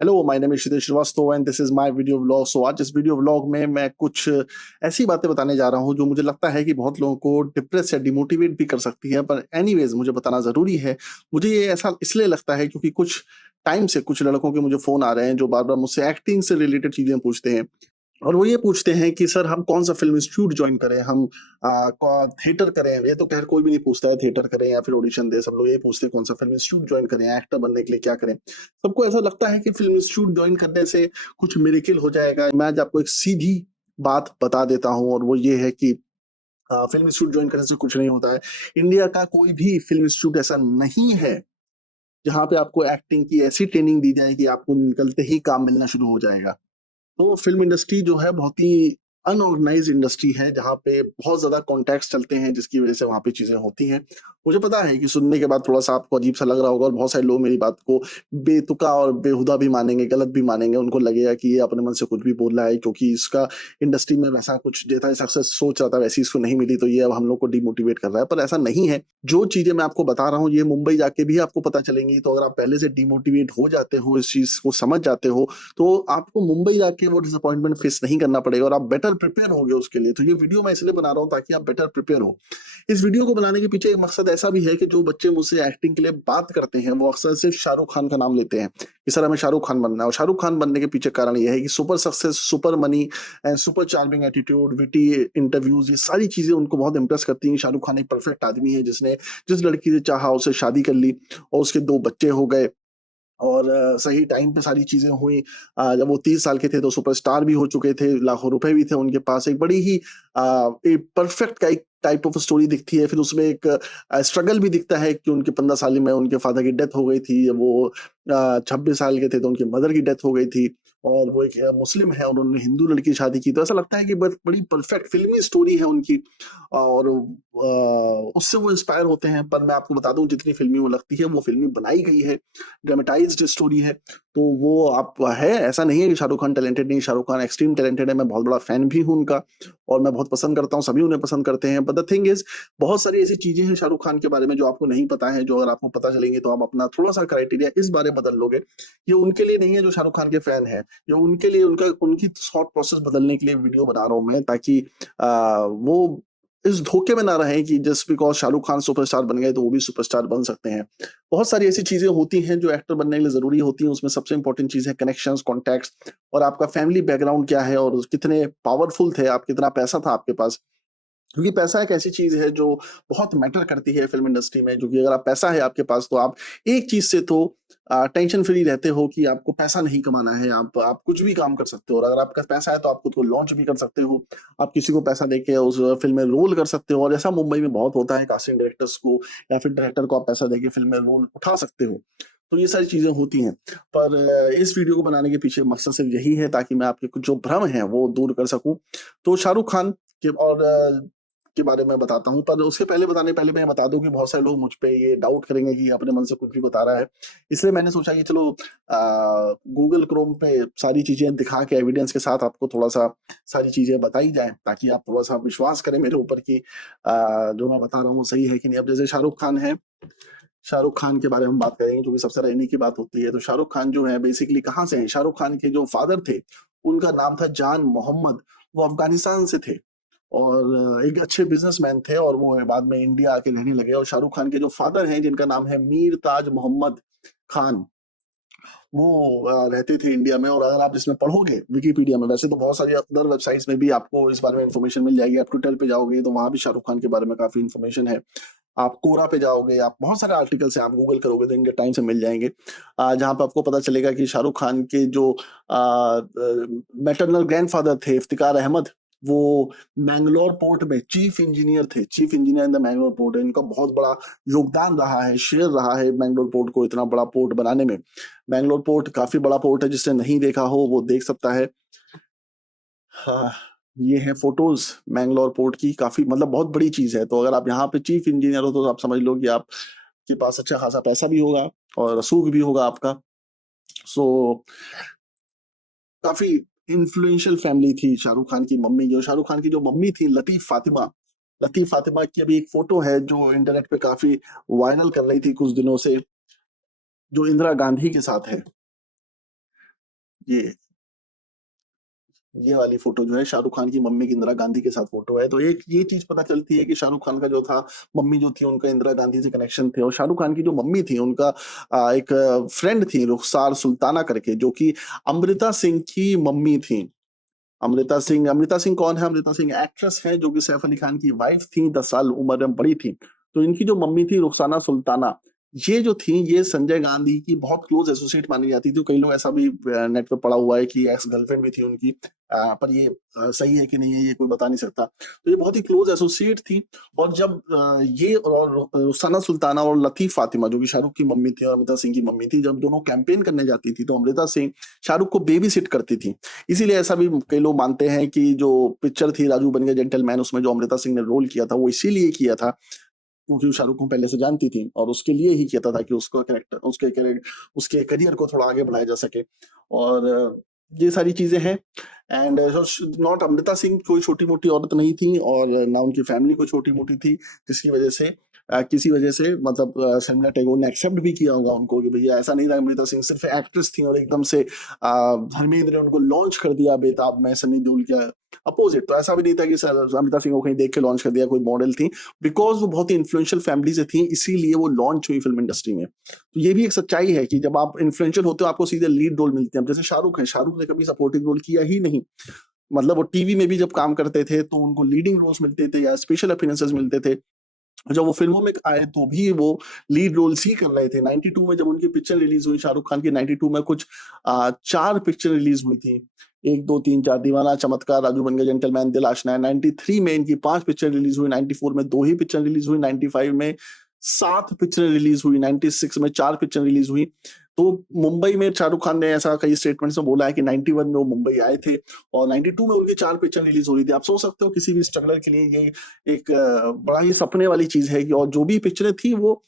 Hello, my name is Kshitij Srivastava and this is my video vlog. So आज इस video vlog में मैं कुछ ऐसी बातें बताने जा रहा हूँ जो मुझे लगता है कि बहुत लोगों को डिप्रेस या डिमोटिवेट भी कर सकती है, पर एनीवेज मुझे बताना ज़रूरी है। मुझे ये ऐसा इसलिए लगता है क्योंकि कुछ टाइम से कुछ लड़कों के मुझे फ़ोन आ रहे हैं जो बार-बार मुझसे एक्टिंग से रिलेटेड चीज़ें पूछते हैं। और वो ये पूछते हैं कि सर हम कौन-सा फ़िल्म इंस्टीट्यूट जॉइन करें, हम कौ थिएटर करें, ये तो ख़ैर कोई भी नहीं पूछता है थिएटर करें या फिर ऑडिशन दें, सब लोग यही पूछते हैं कौन-सा फ़िल्म इंस्टीट्यूट जॉइन करें, एक्टर बनने के लिए क्या करें? सबको ऐसा लगता है कि फ़िल्म इंस्टीट्यूट जॉइन करने से कुछ मिरेकल हो जाएगा। मैं आज आपको एक सीधी बात बता देता हूँ और वो ये है कि फ़िल्म इंस्टीट्यूट जॉइन करने से कुछ नहीं होता है। इंडिया का कोई भी फ़िल्म इंस्टीट्यूट ऐसा नहीं है, जहाँ पे आपको एक्टिंग की ऐसी ट्रेनिंग दी जाए कि आपको निकलते ही काम मिलना शुरू हो जाएगा। तो फ़िल्म इंडस्ट्री जो है बहुत ही अनऑर्गनाइज़्ड इंडस्ट्री है, जहाँ पे बहुत ज़्यादा कॉन्टैक्ट्स चलते हैं जिसकी वज़ह से वहाँ पे चीज़ें होती हैं। मुझे पता है कि सुनने के बाद थोड़ा-सा आपको अजीब-सा लग रहा होगा और बहुत सारे लोग मेरी बात को बेतुका और बेहुदा भी मानेंगे, गलत भी मानेंगे। उनको लगेगा कि ये अपने मन से कुछ भी बोल रहा है क्योंकि इसका इंडस्ट्री में वैसा कुछ जैसा सक्सेस सोच रहा था वैसी इसको नहीं मिली, तो ये अब हम लोग को डिमोटिवेट कर रहा है, पर ऐसा नहीं है। जो चीज़ें मैं आपको बता रहा हूँ ये मुंबई जाके भी आपको पता चलेंगी, तो अगर आप पहले से डिमोटिवेट हो जाते हो, इस चीज़ को समझ जाते हो, तो आपको मुंबई जाके वो डिसअपॉइंटमेंट फेस नहीं करना पड़ेगा और आप बेटर प्रिपेयर होगे उसके लिए। तो ये वीडियो मैं इसलिए बना रहा हूँ ताकि आप बेटर प्रिपेयर हो। इस वीडियो को बनाने के पीछे एक मकसद ऐसा भी है कि जो बच्चे मुझसे एक्टिंग के लिए बात करते हैं, वो अक्सर सिर्फ शाहरुख खान का नाम लेते हैं कि सर हमें शाहरुख खान बनना है, और शाहरुख खान बनने के पीछे कारण ये है कि super success, super money and super charming attitude, witty interviews, ये सारी चीज़ें उनको बहुत इम्प्रेस करती हैं। शाहरुख खान एक परफेक्ट आदमी है जिसने जिस लड़की से चाहा उससे शादी कर ली और उसके 2 बच्चे हो गए। और सही टाइम पे सारी चीज़ें हुई। जब वो 30 साल के थे तो सुपरस्टार भी हो चुके थे, लाखों रुपए भी थे उनके पास। एक बड़ी ही एक परफेक्ट का एक टाइप ऑफ स्टोरी दिखती है। फिर उसमें एक स्ट्रगल भी दिखता है कि उनके 15 साल में उनके फादर की डेथ हो गई थी। वो 26 साल के थे तो उनकी मदर की डेथ हो गई थी और वो एक मुस्लिम है और उन्होंने हिंदू लड़की से शादी की। तो ऐसा लगता है कि बड़ी परफेक्ट फ़िल्मी स्टोरी है उनकी और उससे वो इंस्पायर होते हैं। पर मैं आपको बता दूँ जितनी फ़िल्मी वो लगती है, वो फ़िल्मी बनाई गई है, ड्रामेटाइज़्ड स्टोरी है। तो वो आप है, ऐसा नहीं है कि शाहरुख खान टैलेंटेड नहीं है, शाहरुख खान एक्सट्रीम टैलेंटेड है, मैं बहुत बड़ा फ़ैन भी हूँ उनका और मैं बहुत पसंद करता हूँ, सभी उन्हें पसंद करते हैं। बट द थिंग इज़ बहुत सारी ऐसी चीज़ें हैं शाहरुख खान के बारे में जो आपको नहीं पता है, जो अगर आपको पता चलेंगी तो आप अपना थोड़ा-सा क्राइटेरिया इस बारे बदल लोगे। ये उनके लिए नहीं है जो शाहरुख खान के फ़ैन हैं, ये उनके लिए उनकी थॉट प्रोसेस बदलने के लिए वीडियो बना रहा हूँ मैं, ताकि वो इस धोखे में ना रहें कि just because Shahrukh Khan superstar बन गए तो वो भी सुपरस्टार बन सकते हैं। बहुत सारी ऐसी चीज़ें होती हैं जो एक्टर बनने के लिए ज़रूरी होती हैं, उसमें सबसे इम्पोर्टेंट चीज़ है कनेक्शंस, कॉन्टैक्ट्स और आपका फैमिली बैकग्राउंड क्या है और कितने पावरफुल थे आप, कितना पैसा था आपके पास। क्योंकि पैसा एक ऐसी चीज़ है जो बहुत मैटर करती है फ़िल्म इंडस्ट्री में, क्योंकि अगर आप पैसा है आपके पास तो आप एक चीज़ से तो टेंशन फ्री रहते हो कि आपको पैसा नहीं कमाना है, आप कुछ भी काम कर सकते हो और अगर आपके पास पैसा है तो आप खुद को लॉन्च भी कर सकते हो। आप किसी को पैसा देके उस फ़िल्म में रोल कर सकते हो और ऐसा मुंबई में बहुत होता है, कास्टिंग डायरेक्टर्स को या फिर डायरेक्टर को आप पैसा देके फ़िल्म में रोल उठा सकते हो। तो ये सारी चीज़ें होती हैं। पर इस वीडियो को बनाने के पीछे मकसद सिर्फ़ यही है ताकि मैं आपके कुछ जो भ्रम हैं वो दूर कर सकूँ। तो शाहरुख खान के और के बारे में बताता हूँ, पर उसके पहले मैं बता दूँ कि बहुत सारे लोग मुझ पे ये डाउट करेंगे कि ये अपने मन से कुछ भी बता रहा है। इसलिए मैंने सोचा कि चलो गूगल क्रोम पे सारी चीज़ें दिखा के एविडेंस के साथ आपको थोड़ा-सा सारी चीज़ें बताई जाएँ, ताकि आप थोड़ा-सा विश्वास करें मेरे ऊपर कि जो मैं बता रहा हूँ वो सही है कि नहीं। अब जैसे शाहरुख खान है, शाहरुख खान के बारे में बात करेंगे जो कि सबसे रहने की बात होती है। तो शाहरुख खान जो है बेसिकली कहाँ से हैं? शाहरुख खान के जो फादर थे, उनका नाम था जान मोहम्मद, वो अफ़गानिस्तान से थे। और एक अच्छे बिज़नेसमैन थे और वो बाद में इंडिया आके रहने लगे और शाहरुख खान के जो फ़ादर हैं जिनका नाम है मीर ताज मोहम्मद खान, वो रहते थे इंडिया में। और अगर आप इसमें पढ़ोगे विकिपीडिया में, वैसे तो बहुत सारी अदर वेबसाइट्स में भी आपको इस बारे में इन्फॉर्मेशन मिल जाएगी। आप ट्विटर पे जाओगे तो वहाँ भी शाहरुख खान के बारे में काफ़ी इन्फॉर्मेशन है। आप कोरा पे जाओगे, आप बहुत सारे आर्टिकल्स हैं, आप गूगल करोगे तो इंडिया टाइम्स में मिल जाएँगे। जहाँ पे आपको पता चलेगा कि शाहरुख खान के जो मैटरनल ग्रैंडफ़ादर थे इफ्तिकार अहमद, वो मैंगलोर पोर्ट में चीफ इंजीनियर थे, chief engineer in the Mangalore port. इनका बहुत बड़ा योगदान रहा है, शेयर रहा है मैंगलोर पोर्ट को इतना बड़ा पोर्ट बनाने में। मैंगलोर पोर्ट काफ़ी बड़ा पोर्ट है, जिसने नहीं देखा हो वो देख सकता है। हाँ, ये हैं फ़ोटोज़ मैंगलोर पोर्ट की, काफ़ी मतलब बहुत बड़ी चीज़ है। तो अगर आप यहाँ पे चीफ इंजीनियर हो तो आप समझ लो कि आपके पास अच्छा खासा पैसा भी होगा और रसूख भी होगा आपका। सो काफ़ी इन्फ्लुएंशियल फैमिली थी शाहरुख खान की मम्मी। जो शाहरुख खान की जो मम्मी थी लतीफ़ फ़ातिमा की अभी एक फ़ोटो है जो इंटरनेट पे काफ़ी वायरल कर रही थी कुछ दिनों से, जो इंदिरा गांधी के साथ है। ये ये वाली फ़ोटो जो है शाहरुख खान की मम्मी की इंदिरा गांधी के साथ फ़ोटो है। तो एक ये चीज़ पता चलती है कि शाहरुख खान का जो था, मम्मी जो थी उनका इंदिरा गांधी से कनेक्शन थे और शाहरुख खान की जो मम्मी थी उनका एक फ्रेंड थी रुखसार सुल्ताना करके, जो कि अमृता सिंह की मम्मी थी। अमृता सिंह कौन है? अमृता सिंह एक्ट्रेस है जो कि सैफ अली खान की वाइफ थी, 10 साल उम्र में बड़ी थी। तो इनकी जो मम्मी थी रुखसाना सुल्ताना, ये जो थी ये संजय गांधी की बहुत क्लोज़ एसोसिएट मानी जाती थी। कई लोग ऐसा भी नेट पे पड़ा हुआ है कि एक्स गर्लफ्रेंड भी थी उनकी। पर ये सही है कि नहीं है ये कोई बता नहीं सकता। तो ये बहुत ही क्लोज़ एसोसिएट थी और जब ये और रुखसाना सुल्ताना और लतीफ़ फातिमा जो कि शाहरुख की मम्मी थी और अमृता सिंह की मम्मी थी, जब दोनों कैंपेन करने जाती थी तो अमृता सिंह शाहरुख को बेबी सिट करती थी। इसीलिए ऐसा भी कई लोग मानते हैं कि जो पिक्चर थी राजू बन गया जेंटलमैन, उसमें जो अमृता सिंह ने रोल किया था वो इसीलिए किया था क्योंकि वो शाहरुख को पहले से जानती थी और उसके लिए ही किया था ताकि उसका कैरेक्टर उसके करियर को थोड़ा आगे बढ़ाया जा सके। और ये सारी चीजें हैं। एंड नॉट अमृता सिंह कोई छोटी मोटी औरत नहीं थी और ना उनकी फैमिली कोई छोटी मोटी थी, जिसकी वजह से किसी वजह से मतलब शर्मिला टैगोर ने एक्सेप्ट भी किया होगा उनको कि भैया ऐसा नहीं था अमृता सिंह सिर्फ एक्ट्रेस थी और एकदम से धर्मेंद्र ने उनको लॉन्च कर दिया बेताब में सनी देओल के अपोजिट। तो ऐसा भी नहीं था कि अमृता सिंह को कहीं देख के लॉन्च कर दिया, कोई मॉडल थी। बिकॉज वो बहुत ही इन्फ्लुएंशियल फैमिली से थी इसीलिए वो लॉन्च हुई फिल्म इंडस्ट्री में। तो ये भी एक सच्चाई है कि जब आप इन्फ्लुएंशियल होते हो आपको सीधे लीड रोल मिलते हैं। अब जैसे शाहरुख है, शाहरुख ने कभी सपोर्टिंग रोल किया ही नहीं। मतलब वो टीवी में भी जब काम करते थे तो उनको लीडिंग रोल्स मिलते थे या स्पेशल अपीयरेंसेस मिलते थे। जब वो फिल्मों में आए तो भी वो लीड रोल्स ही कर रहे थे। 92 में जब उनकी पिक्चर रिलीज हुई शाहरुख खान की, 92 में कुछ 4 पिक्चर रिलीज हुई थी। 1, 2, 3, 4 दीवाना, चमत्कार, राजू बन गया जेंटलमैन, दिल आशना है। 93 में इनकी 5 पिक्चर रिलीज हुई, 94 में 2 ही पिक्चर रिलीज हुई, 95 में 7 पिक्चर रिलीज हुई, 96 में 4 पिक्चर रिलीज हुई। तो मुंबई में शाहरुख खान ने ऐसा कई स्टेटमेंट्स में बोला है कि 91 में वो मुंबई आए थे और 92 में उनकी 4 पिक्चर रिलीज हो रही थी। आप सोच सकते हो किसी भी स्ट्रगलर के लिए ये एक बड़ा ही सपने वाली चीज है कि और जो भी पिक्चरें थी वो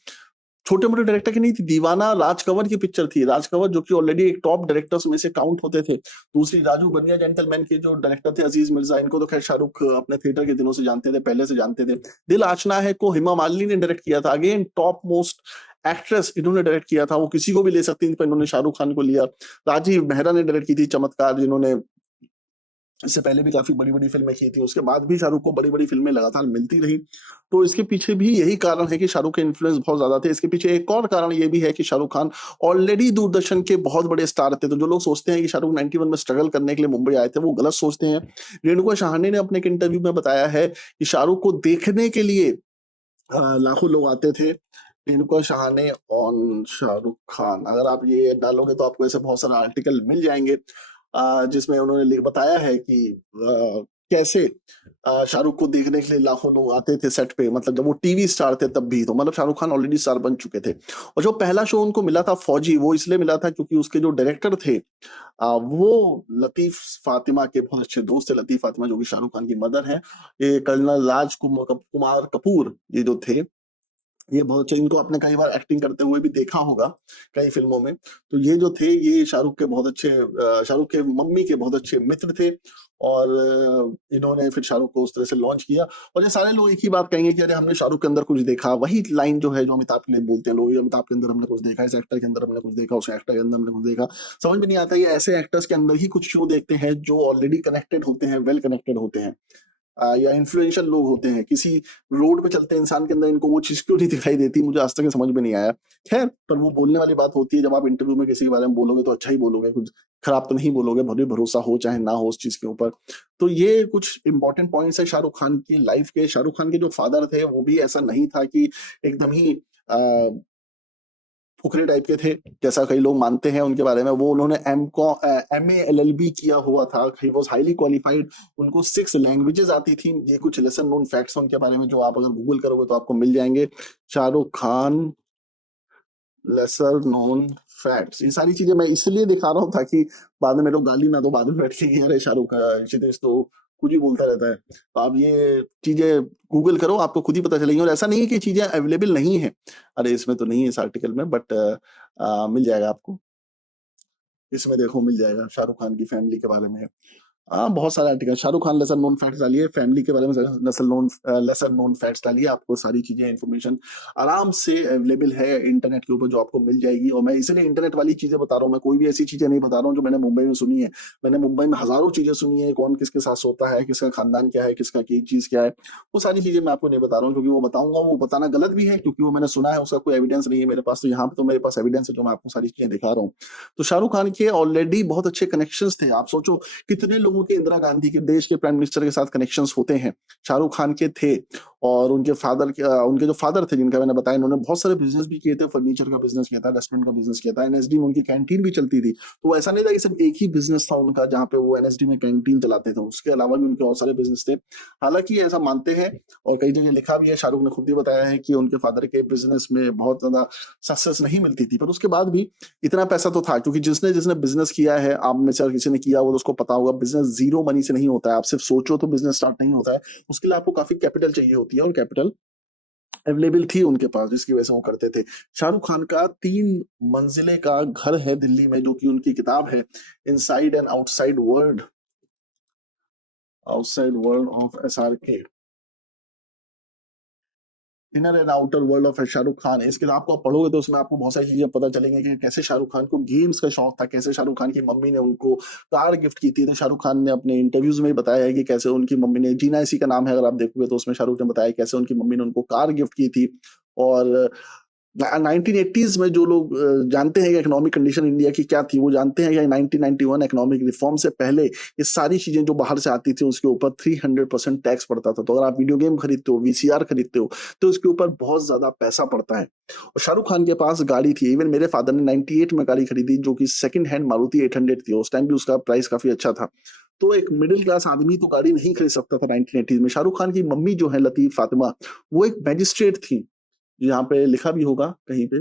छोटे-मोटे डायरेक्टर की नहीं थी। दीवाना राज कंवर की पिक्चर थी। राज कंवर जो कि ऑलरेडी एक टॉप डायरेक्टर्स में से काउंट होते थे। दूसरी राजू बनिया जेंटलमैन के जो डायरेक्टर थे अजीज मिर्जा, इनको तो खैर शाहरुख अपने थिएटर के दिनों से जानते थे, पहले से जानते थे। दिल आशना है को हेमा मालिनी ने डायरेक्ट किया था। अगेन टॉप मोस्ट एक्ट्रेस इन्होंने डायरेक्ट किया था। वो किसी को भी ले सकती थी पर इन्होंने शाहरुख खान को लिया। राजीव मेहरा ने डायरेक्ट की थी चमत्कार, जिन्होंने इससे पहले भी काफ़ी बड़ी-बड़ी फ़िल्में की थी, उसके बाद भी शाहरुख को बड़ी-बड़ी फ़िल्में लगातार मिलती रही। तो इसके पीछे भी यही कारण है कि शाहरुख के इन्फ्लुएंस बहुत ज़्यादा थे। इसके पीछे एक और कारण ये भी है कि शाहरुख खान ऑलरेडी दूरदर्शन के बहुत बड़े स्टार थे। तो जो लोग सोचते हैं कि शाहरुख 91 में स्ट्रगल करने के लिए मुंबई आए थे, वो गलत सोचते हैं। रेणुका शहाणे ने अपने एक इंटरव्यू में बताया है कि शाहरुख को देखने के लिए लाखों लोग आते थे। रेणुका शहाणे ऑन शाहरुख खान, अगर आप ये डालोगे तो आपको ऐसे बहुत सारे आर्टिकल मिल जाएँगे जिसमें उन्होंने बताया है कि कैसे शाहरुख को देखने के लिए लाखों लोग आते थे सेट पे, मतलब जब वो टीवी स्टार थे तब भी। तो मतलब शाहरुख खान ऑलरेडी स्टार बन चुके थे और जो पहला शो उनको मिला था फौजी, वो इसलिए मिला था क्योंकि उसके जो डायरेक्टर थे वो लतीफ फातिमा के बहुत अच्छे दोस्त थे। लतीफ फातिमा जो कि शाहरुख खान की मदर हैं। ये कर्नल कुमार कपूर ये जो थे, ये बहुत अच्छे, इनको आपने कई बार एक्टिंग करते हुए भी देखा होगा कई फ़िल्मों में। तो ये जो थे ये शाहरुख के बहुत अच्छे शाहरुख के मम्मी के बहुत अच्छे मित्र थे और इन्होंने फिर शाहरुख को उस तरह से लॉन्च किया। और ये सारे लोग एक ही बात कहेंगे कि अरे हमने शाहरुख के अंदर कुछ देखा। वही लाइन जो है जो अमिताभ के लिए बोलते हैं लोग, ये अमिताभ के अंदर हमने कुछ देखा, इस एक्टर के अंदर हमने कुछ देखा, उस एक्टर के अंदर हमने कुछ देखा। समझ में नहीं आता ये ऐसे एक्टर्स के अंदर ही कुछ क्यों देखते हैं जो ऑलरेडी कनेक्टेड होते हैं, वेल कनेक्टेड होते हैं। या इन्फ्लुएंशियल लोग होते हैं, किसी रोड पे चलते इंसान के अंदर इनको वो चीज़ क्यों नहीं दिखाई देती, मुझे आज तक ये समझ में नहीं आया। ख़ैर, पर वो बोलने वाली बात होती है, जब आप इंटरव्यू में किसी के बारे में बोलोगे तो अच्छा ही बोलोगे, कुछ खराब तो नहीं बोलोगे, भले भरोसा हो चाहे ना हो उस चीज़ के ऊपर। तो ये कुछ इम्पोर्टेंट पॉइंट्स हैं शाहरुख खान की लाइफ़ के। शाहरुख खान के जो फादर थे, वो भी ऐसा नहीं था कि एकदम ही अ फुकरे टाइप के थे, जैसा कई लोग मानते हैं उनके बारे में। वो उन्होंने एमए एलएलबी किया हुआ था। He was highly qualified. उनको 6 लैंग्वेजेस आती थी। ये कुछ लेसन नोन फैक्ट्स हैं उनके बारे में जो आप अगर गूगल करोगे तो आपको मिल जाएँगे। Shahrukh Khan lesser known facts, ये सारी चीज़ें मैं इसलिए दिखा रहा हूँ ताकि बाद में मेरे को गाली ना दो बाद में बैठ के कि अरे शाहरुख क्षितिज तो कुछ ही बोलता रहता है। तो आप ये चीज़ें गूगल करो, आपको खुद ही पता चलेंगी और ऐसा नहीं है कि चीज़ें अवेलेबल नहीं हैं। अरे इसमें तो नहीं है इस आर्टिकल में, बट मिल जाएगा आपको। इसमें देखो मिल जाएगा, शाहरुख खान की फैमिली के बारे में है। हाँ, बहुत सारे article Shahrukh Khan lesser known facts डालिए, फैमिली के बारे में लेसर नोन फैक्ट्स डालिए, आपको सारी चीजें इन्फॉर्मेशन आराम से अवेलेबल है इंटरनेट के ऊपर जो आपको मिल जाएगी। और मैं इसलिए इंटरनेट वाली चीजें बता रहा हूँ, मैं कोई भी ऐसी चीजें नहीं बता रहा हूँ जो मैंने मुंबई में सुनी है। मैंने मुंबई में हजारों चीजें सुनी है, कौन किसके साथ सोता है, किसका खानदान क्या है, किसका की चीज क्या है, वो सारी चीजें मैं आपको नहीं बता रहा हूँ, क्योंकि वो बताऊंगा वो बताना गलत भी है, क्योंकि वो मैंने सुना है, उसका कोई एविडेंस नहीं है मेरे पास। तो यहाँ पे तो मेरे पास एविडेंस है, जो मैं आपको सारी चीजें दिखा रहा हूँ। तो शाहरुख खान के ऑलरेडी बहुत अच्छे कनेक्शंस थे। आप सोचो कितने लोगों के इंदिरा गांधी के देश के प्राइम मिनिस्टर के साथ कनेक्शंस होते हैं, शाहरुख खान के थे। और उनके जो फादर थे, जिनका मैंने बताया, इन्होंने बहुत सारे बिजनेस भी किए थे, फर्नीचर का बिजनेस किया था, रेस्टोरेंट का बिजनेस किया था, एनएसडी में उनकी कैंटीन भी चलती थी। तो ऐसा नहीं था कि सिर्फ एक ही बिजनेस था उनका जहाँ पे वो एनएसडी में कैंटीन चलाते थे, उसके अलावा भी उनके और सारे बिजनेस थे। हालांकि ऐसा मानते हैं, और कई जगह लिखा भी है, शाहरुख ने खुद ही बताया है कि उनके फादर के बिजनेस में बहुत ज्यादा सक्सेस नहीं मिलती थी, पर उसके बाद भी इतना पैसा तो था, क्योंकि जिसने जिसने बिजनेस किया है, आप में से अगर किसी ने किया वो तो उसको पता होगा, बिजनेस जीरो मनी से नहीं होता है। आप सिर्फ सोचो तो बिजनेस स्टार्ट नहीं होता है, उसके लिए आपको काफी कैपिटल चाहिए होती है, और कैपिटल अवेलेबल थी उनके पास, जिसकी वजह से वो करते थे। शाहरुख खान का 3 मंजिले का घर है दिल्ली में, जो कि उनकी किताब है inside and outside world of SRK, inner and outer world of Shahrukh Khan. इस किताब को आप पढ़ोगे तो उसमें आपको बहुत सारी चीजें पता चलेंगी कि कैसे शाहरुख खान को गेम्स का शौक था, कैसे शाहरुख खान की मम्मी ने उनको कार गिफ्ट की थी। तो शाहरुख खान ने अपने इंटरव्यूज में ही बताया है कि कैसे उनकी मम्मी ने, जीना इसी का नाम है अगर आप देखोगे तो, उसमें शाहरुख ने बताया कैसे उनकी मम्मी ने उनको कार गिफ्ट की थी। और 1980s में जो लोग जानते हैं कि इकोनॉमिक कंडीशन इंडिया की क्या थी, वो जानते हैं कि 1991 इकोनॉमिक रिफॉर्म से पहले ये सारी चीजें जो बाहर से आती थी उसके ऊपर 300% टैक्स पड़ता था। तो अगर आप वीडियो गेम खरीदते हो, VCR खरीदते हो, तो उसके ऊपर बहुत ज्यादा पैसा पड़ता है। और शाहरुख खान के पास गाड़ी थी, इवन मेरे फादर ने 98 में गाड़ी खरीदी, जो कि सेकंड हैंड मारुति 800 थी। उस टाइम भी उसका प्राइस काफी अच्छा था। तो एक मिडिल क्लास आदमी तो गाड़ी नहीं खरीद सकता था 1980 में। शाहरुख खान की मम्मी जो है लतीफ फातिमा, वो एक मैजिस्ट्रेट थी, यहाँ पे लिखा भी होगा कहीं पे,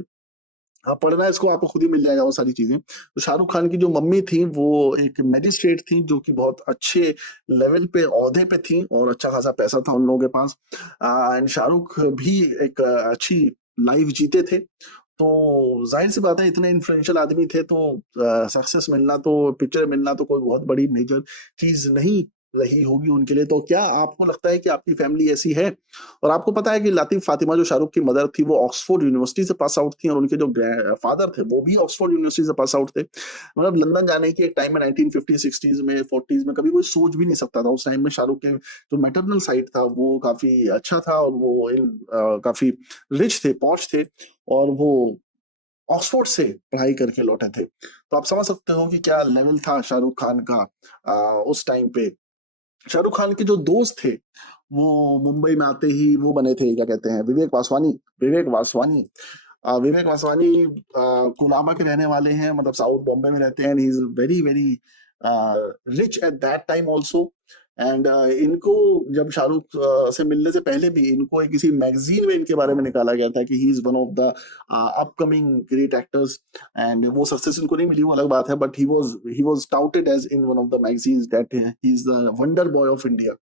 हाँ पढ़ना है इसको, आपको खुद ही मिल जाएगा वो सारी चीजें। तो शाहरुख खान की जो मम्मी थी वो एक मैजिस्ट्रेट थी, जो कि बहुत अच्छे लेवल पे ओहदे पे थी, और अच्छा खासा पैसा था उन लोगों के पास। एंड शाहरुख भी एक अच्छी लाइफ जीते थे। तो जाहिर सी बात है, इतने इन्फ्लुएंशियल आदमी थे, तो सक्सेस मिलना, तो पिक्चर मिलना तो कोई बहुत बड़ी मेजर चीज नहीं रही होगी उनके लिए। तो क्या आपको लगता है कि आपकी फैमिली ऐसी है? और आपको पता है कि लतीफ फातिमा जो शाहरुख की मदर थी, वो ऑक्सफोर्ड यूनिवर्सिटी से पास आउट थी, और उनके जो फादर थे वो भी ऑक्सफोर्ड यूनिवर्सिटी से पास आउट थे। मतलब लंदन जाने की एक टाइम में 1950 60s में 40s में कभी कोई सोच भी नहीं सकता था। उस टाइम में शाहरुख के जो मैटरनल साइड था वो काफी अच्छा था, और वो काफी रिच थे, पॉश थे, और वो ऑक्सफोर्ड से पढ़ाई करके लौटे थे। तो आप समझ सकते हो कि क्या लेवल था शाहरुख खान का उस टाइम पे। शाहरुख खान के जो दोस्त थे, वो मुंबई में आते ही वो बने थे, क्या कहते हैं, विवेक वासवानी कोलाबा के रहने वाले हैं, मतलब साउथ बॉम्बे में रहते हैं। He is very very rich eight that time also. And इनको जब शाहरुख से मिलने से पहले भी इनको एक किसी मैगजीन में इनके बारे में निकाला गया था कि he is one of the upcoming great actors. And वो सक्सेस इनको नहीं मिली, वो अलग बात है, but he was touted as in one of the magazines that he is the wonder boy of India,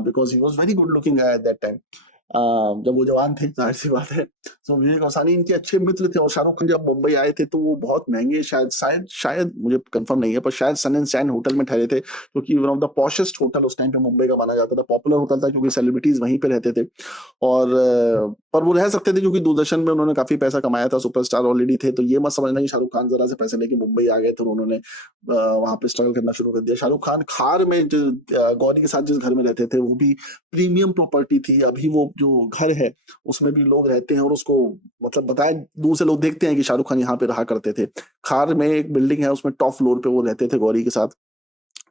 because he was very good looking at that time. जब वो जवान थे, जाहिर सी बात है। तो विवेक अवसानी इनके अच्छे मित्र थे। और शाहरुख खान जब मुंबई आए थे तो वो बहुत महंगे, शायद मुझे कंफर्म नहीं है, पर शायद सन एंड सैंड होटल में ठहरे थे, क्योंकि one of the poshest hotel उस टाइम पे मुंबई का माना जाता था, पॉपुलर होटल था, क्योंकि सेलिब्रिटीज वहीं पे रहते थे। और पर वो रह सकते थे, क्योंकि दूरदर्शन में उन्होंने काफी पैसा कमाया था, सुपरस्टार ऑलरेडी थे। तो ये मत समझना कि शाहरुख खान जरा से पैसे लेके मुंबई आ गए थे और उन्होंने वहां पे स्ट्रगल करना शुरू कर दिया। शाहरुख खान खार में गौरी के साथ जिस घर में रहते थे, वो भी प्रीमियम प्रॉपर्टी थी। अभी वो जो घर है उसमें भी लोग रहते हैं, और उसको मतलब बताया, दूर से लोग देखते हैं कि शाहरुख खान यहाँ पे रहा करते थे। खार में एक बिल्डिंग है, उसमें टॉप फ्लोर पे वो रहते थे गौरी के साथ।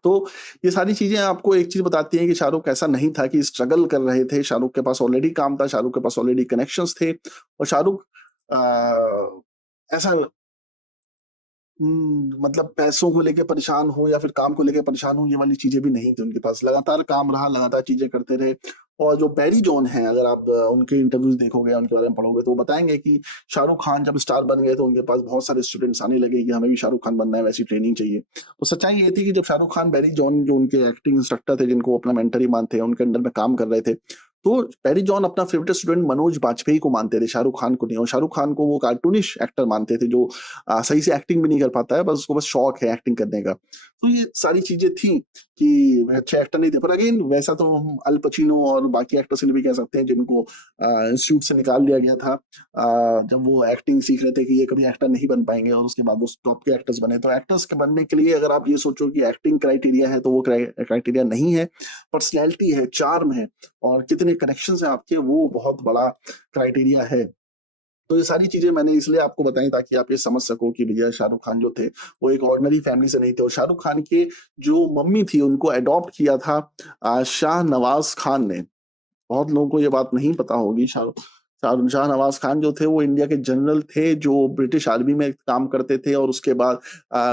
तो ये सारी चीजें आपको एक चीज बताती हैं कि शाहरुख ऐसा नहीं था कि स्ट्रगल कर रहे थे। शाहरुख के पास ऑलरेडी काम था, शाहरुख के पास ऑलरेडी कनेक्शंस थे, और शाहरुख ऐसा मतलब पैसों को लेके परेशान हो या फिर काम को लेके परेशान हो, ये वाली चीजें भी नहीं थी उनके पास। लगातार काम रहा, लगातार चीजें करते रहे। और जो बैरी जॉन है, अगर आप उनके इंटरव्यूज देखोगे, उनके बारे में पढ़ोगे, तो वो बताएंगे कि शाहरुख खान जब स्टार बन गए तो उनके पास बहुत सारे स्टूडेंट्स आने लगे कि हमें भी शाहरुख खान बनना है, वैसी ट्रेनिंग चाहिए। तो सच्चाई ये थी कि जब शाहरुख खान, बैरी जॉन जो उनके एक्टिंग इंस्ट्रक्टर थे, जिनको वो अपना मेंटर ही मानते हैं, उनके अंडर में काम कर रहे थे, तो बैरी जॉन अपना फेवरेट स्टूडेंट मनोज बाजपेयी को मानते थे, शाहरुख खान को नहीं। और शाहरुख खान को वो कार्टूनिश एक्टर मानते थे, जो सही से एक्टिंग भी नहीं कर पाता है, बस उसको बस शौक है एक्टिंग करने का। तो ये सारी चीजें थी कि वह अच्छे एक्टर नहीं थे, पर अगेन वैसा तो हम अल पचिनो और बाकी एक्टर्स के लिए भी कह सकते हैं जिनको इंस्टीट्यूट से निकाल दिया गया था जब वो एक्टिंग सीख रहे थे कि ये कभी एक्टर नहीं बन पाएंगे, और उसके बाद वो टॉप के एक्टर्स बने। तो एक्टर्स के बनने के लिए अगर आप ये सोचो कि एक्टिंग क्राइटेरिया है, तो वो क्राइटेरिया नहीं है। पर्सनैलिटी है, चार्म है, और कितने कनेक्शन है आपके, वो बहुत बड़ा क्राइटेरिया है। तो ये सारी चीजें मैंने इसलिए आपको बताई ताकि आप ये समझ सको कि भैया शाहरुख खान जो थे वो एक ऑर्डिनरी फैमिली से नहीं थे। और शाहरुख खान के जो मम्मी थी उनको अडॉप्ट किया था शाह नवाज खान ने। बहुत लोगों को ये बात नहीं पता होगी। शाहनवाज खान जो थे वो इंडिया के जनरल थे जो ब्रिटिश आर्मी में काम करते थे, और उसके बाद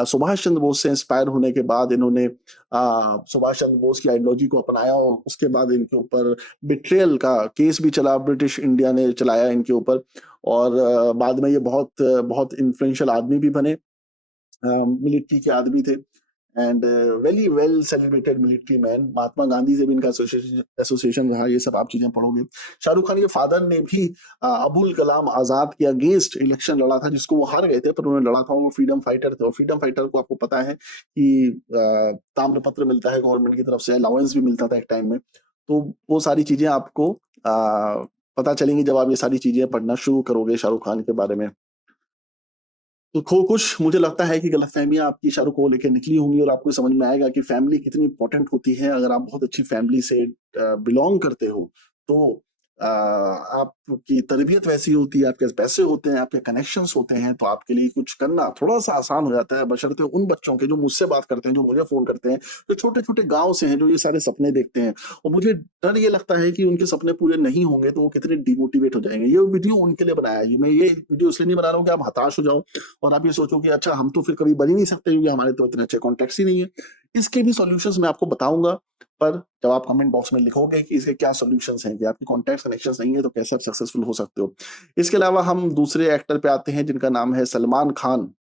सुभाष चंद्र बोस से इंस्पायर होने के बाद इन्होंने सुभाष चंद्र बोस की आइडियोलॉजी को अपनाया, और उसके बाद इनके ऊपर बिट्रेयल का केस भी चला, ब्रिटिश इंडिया ने चलाया इनके ऊपर। और बाद में ये बहुत बहुत इन्फ्लुएंशियल आदमी भी बने, मिलिट्री के आदमी थे, and very well celebrated military man. Mahatma Gandhi से भी इनका एसोसिएशन रहा। ये सब आप चीजें पढ़ोगे। शाहरुख खान के फादर ने भी अबुल कलाम आजाद के अगेंस्ट इलेक्शन लड़ा था, जिसको वो हार गए थे, पर उन्होंने लड़ा था। वो फ्रीडम फाइटर थे, और फ्रीडम फाइटर को आपको पता है कि ताम्रपत्र मिलता है गवर्नमेंट की तरफ से, अलाउंस भी मिलता था एक टाइम में। तो वो सारी चीजें आपको पता चलेंगी जब आप ये सारी चीजें पढ़ना शुरू करोगे शाहरुख खान के बारे में। तो कुछ मुझे लगता है कि गलतफहमियां आपकी शाहरुख को लेकर निकली होंगी, और आपको समझ में आएगा कि फैमिली कितनी इंपॉर्टेंट होती है। अगर आप बहुत अच्छी फैमिली से बिलोंग करते हो, तो आपकी तरबियत वैसी होती है, आपके पैसे होते हैं, आपके कनेक्शंस होते हैं, तो आपके लिए कुछ करना थोड़ा सा आसान हो जाता है, बशर्ते उन बच्चों के जो मुझसे बात करते हैं, जो मुझे फोन करते हैं, जो छोटे छोटे गांव से हैं, जो ये सारे सपने देखते हैं। और मुझे डर ये लगता है कि उनके सपने पूरे नहीं होंगे तो वो कितने डिमोटिवेट हो जाएंगे। ये वीडियो उनके लिए बनाया है। मैं ये वीडियो इसलिए नहीं बना रहा हूँ कि आप हताश हो जाओ और आप ये सोचो कि अच्छा हम तो फिर कभी बन ही नहीं सकते क्योंकि हमारे तो इतने अच्छे कॉन्टेक्ट्स ही नहीं है। इसके भी सॉल्यूशंस मैं आपको बताऊंगा, पर जब आप कमेंट बॉक्स में लिखोगे कि इसके क्या सॉल्यूशंस हैं, कि आपकी कॉन्टैक्ट कनेक्शंस नहीं है तो कैसे आप सक्सेसफुल हो सकते हो। इसके अलावा हम दूसरे एक्टर पे आते हैं जिनका नाम है सलमान खान।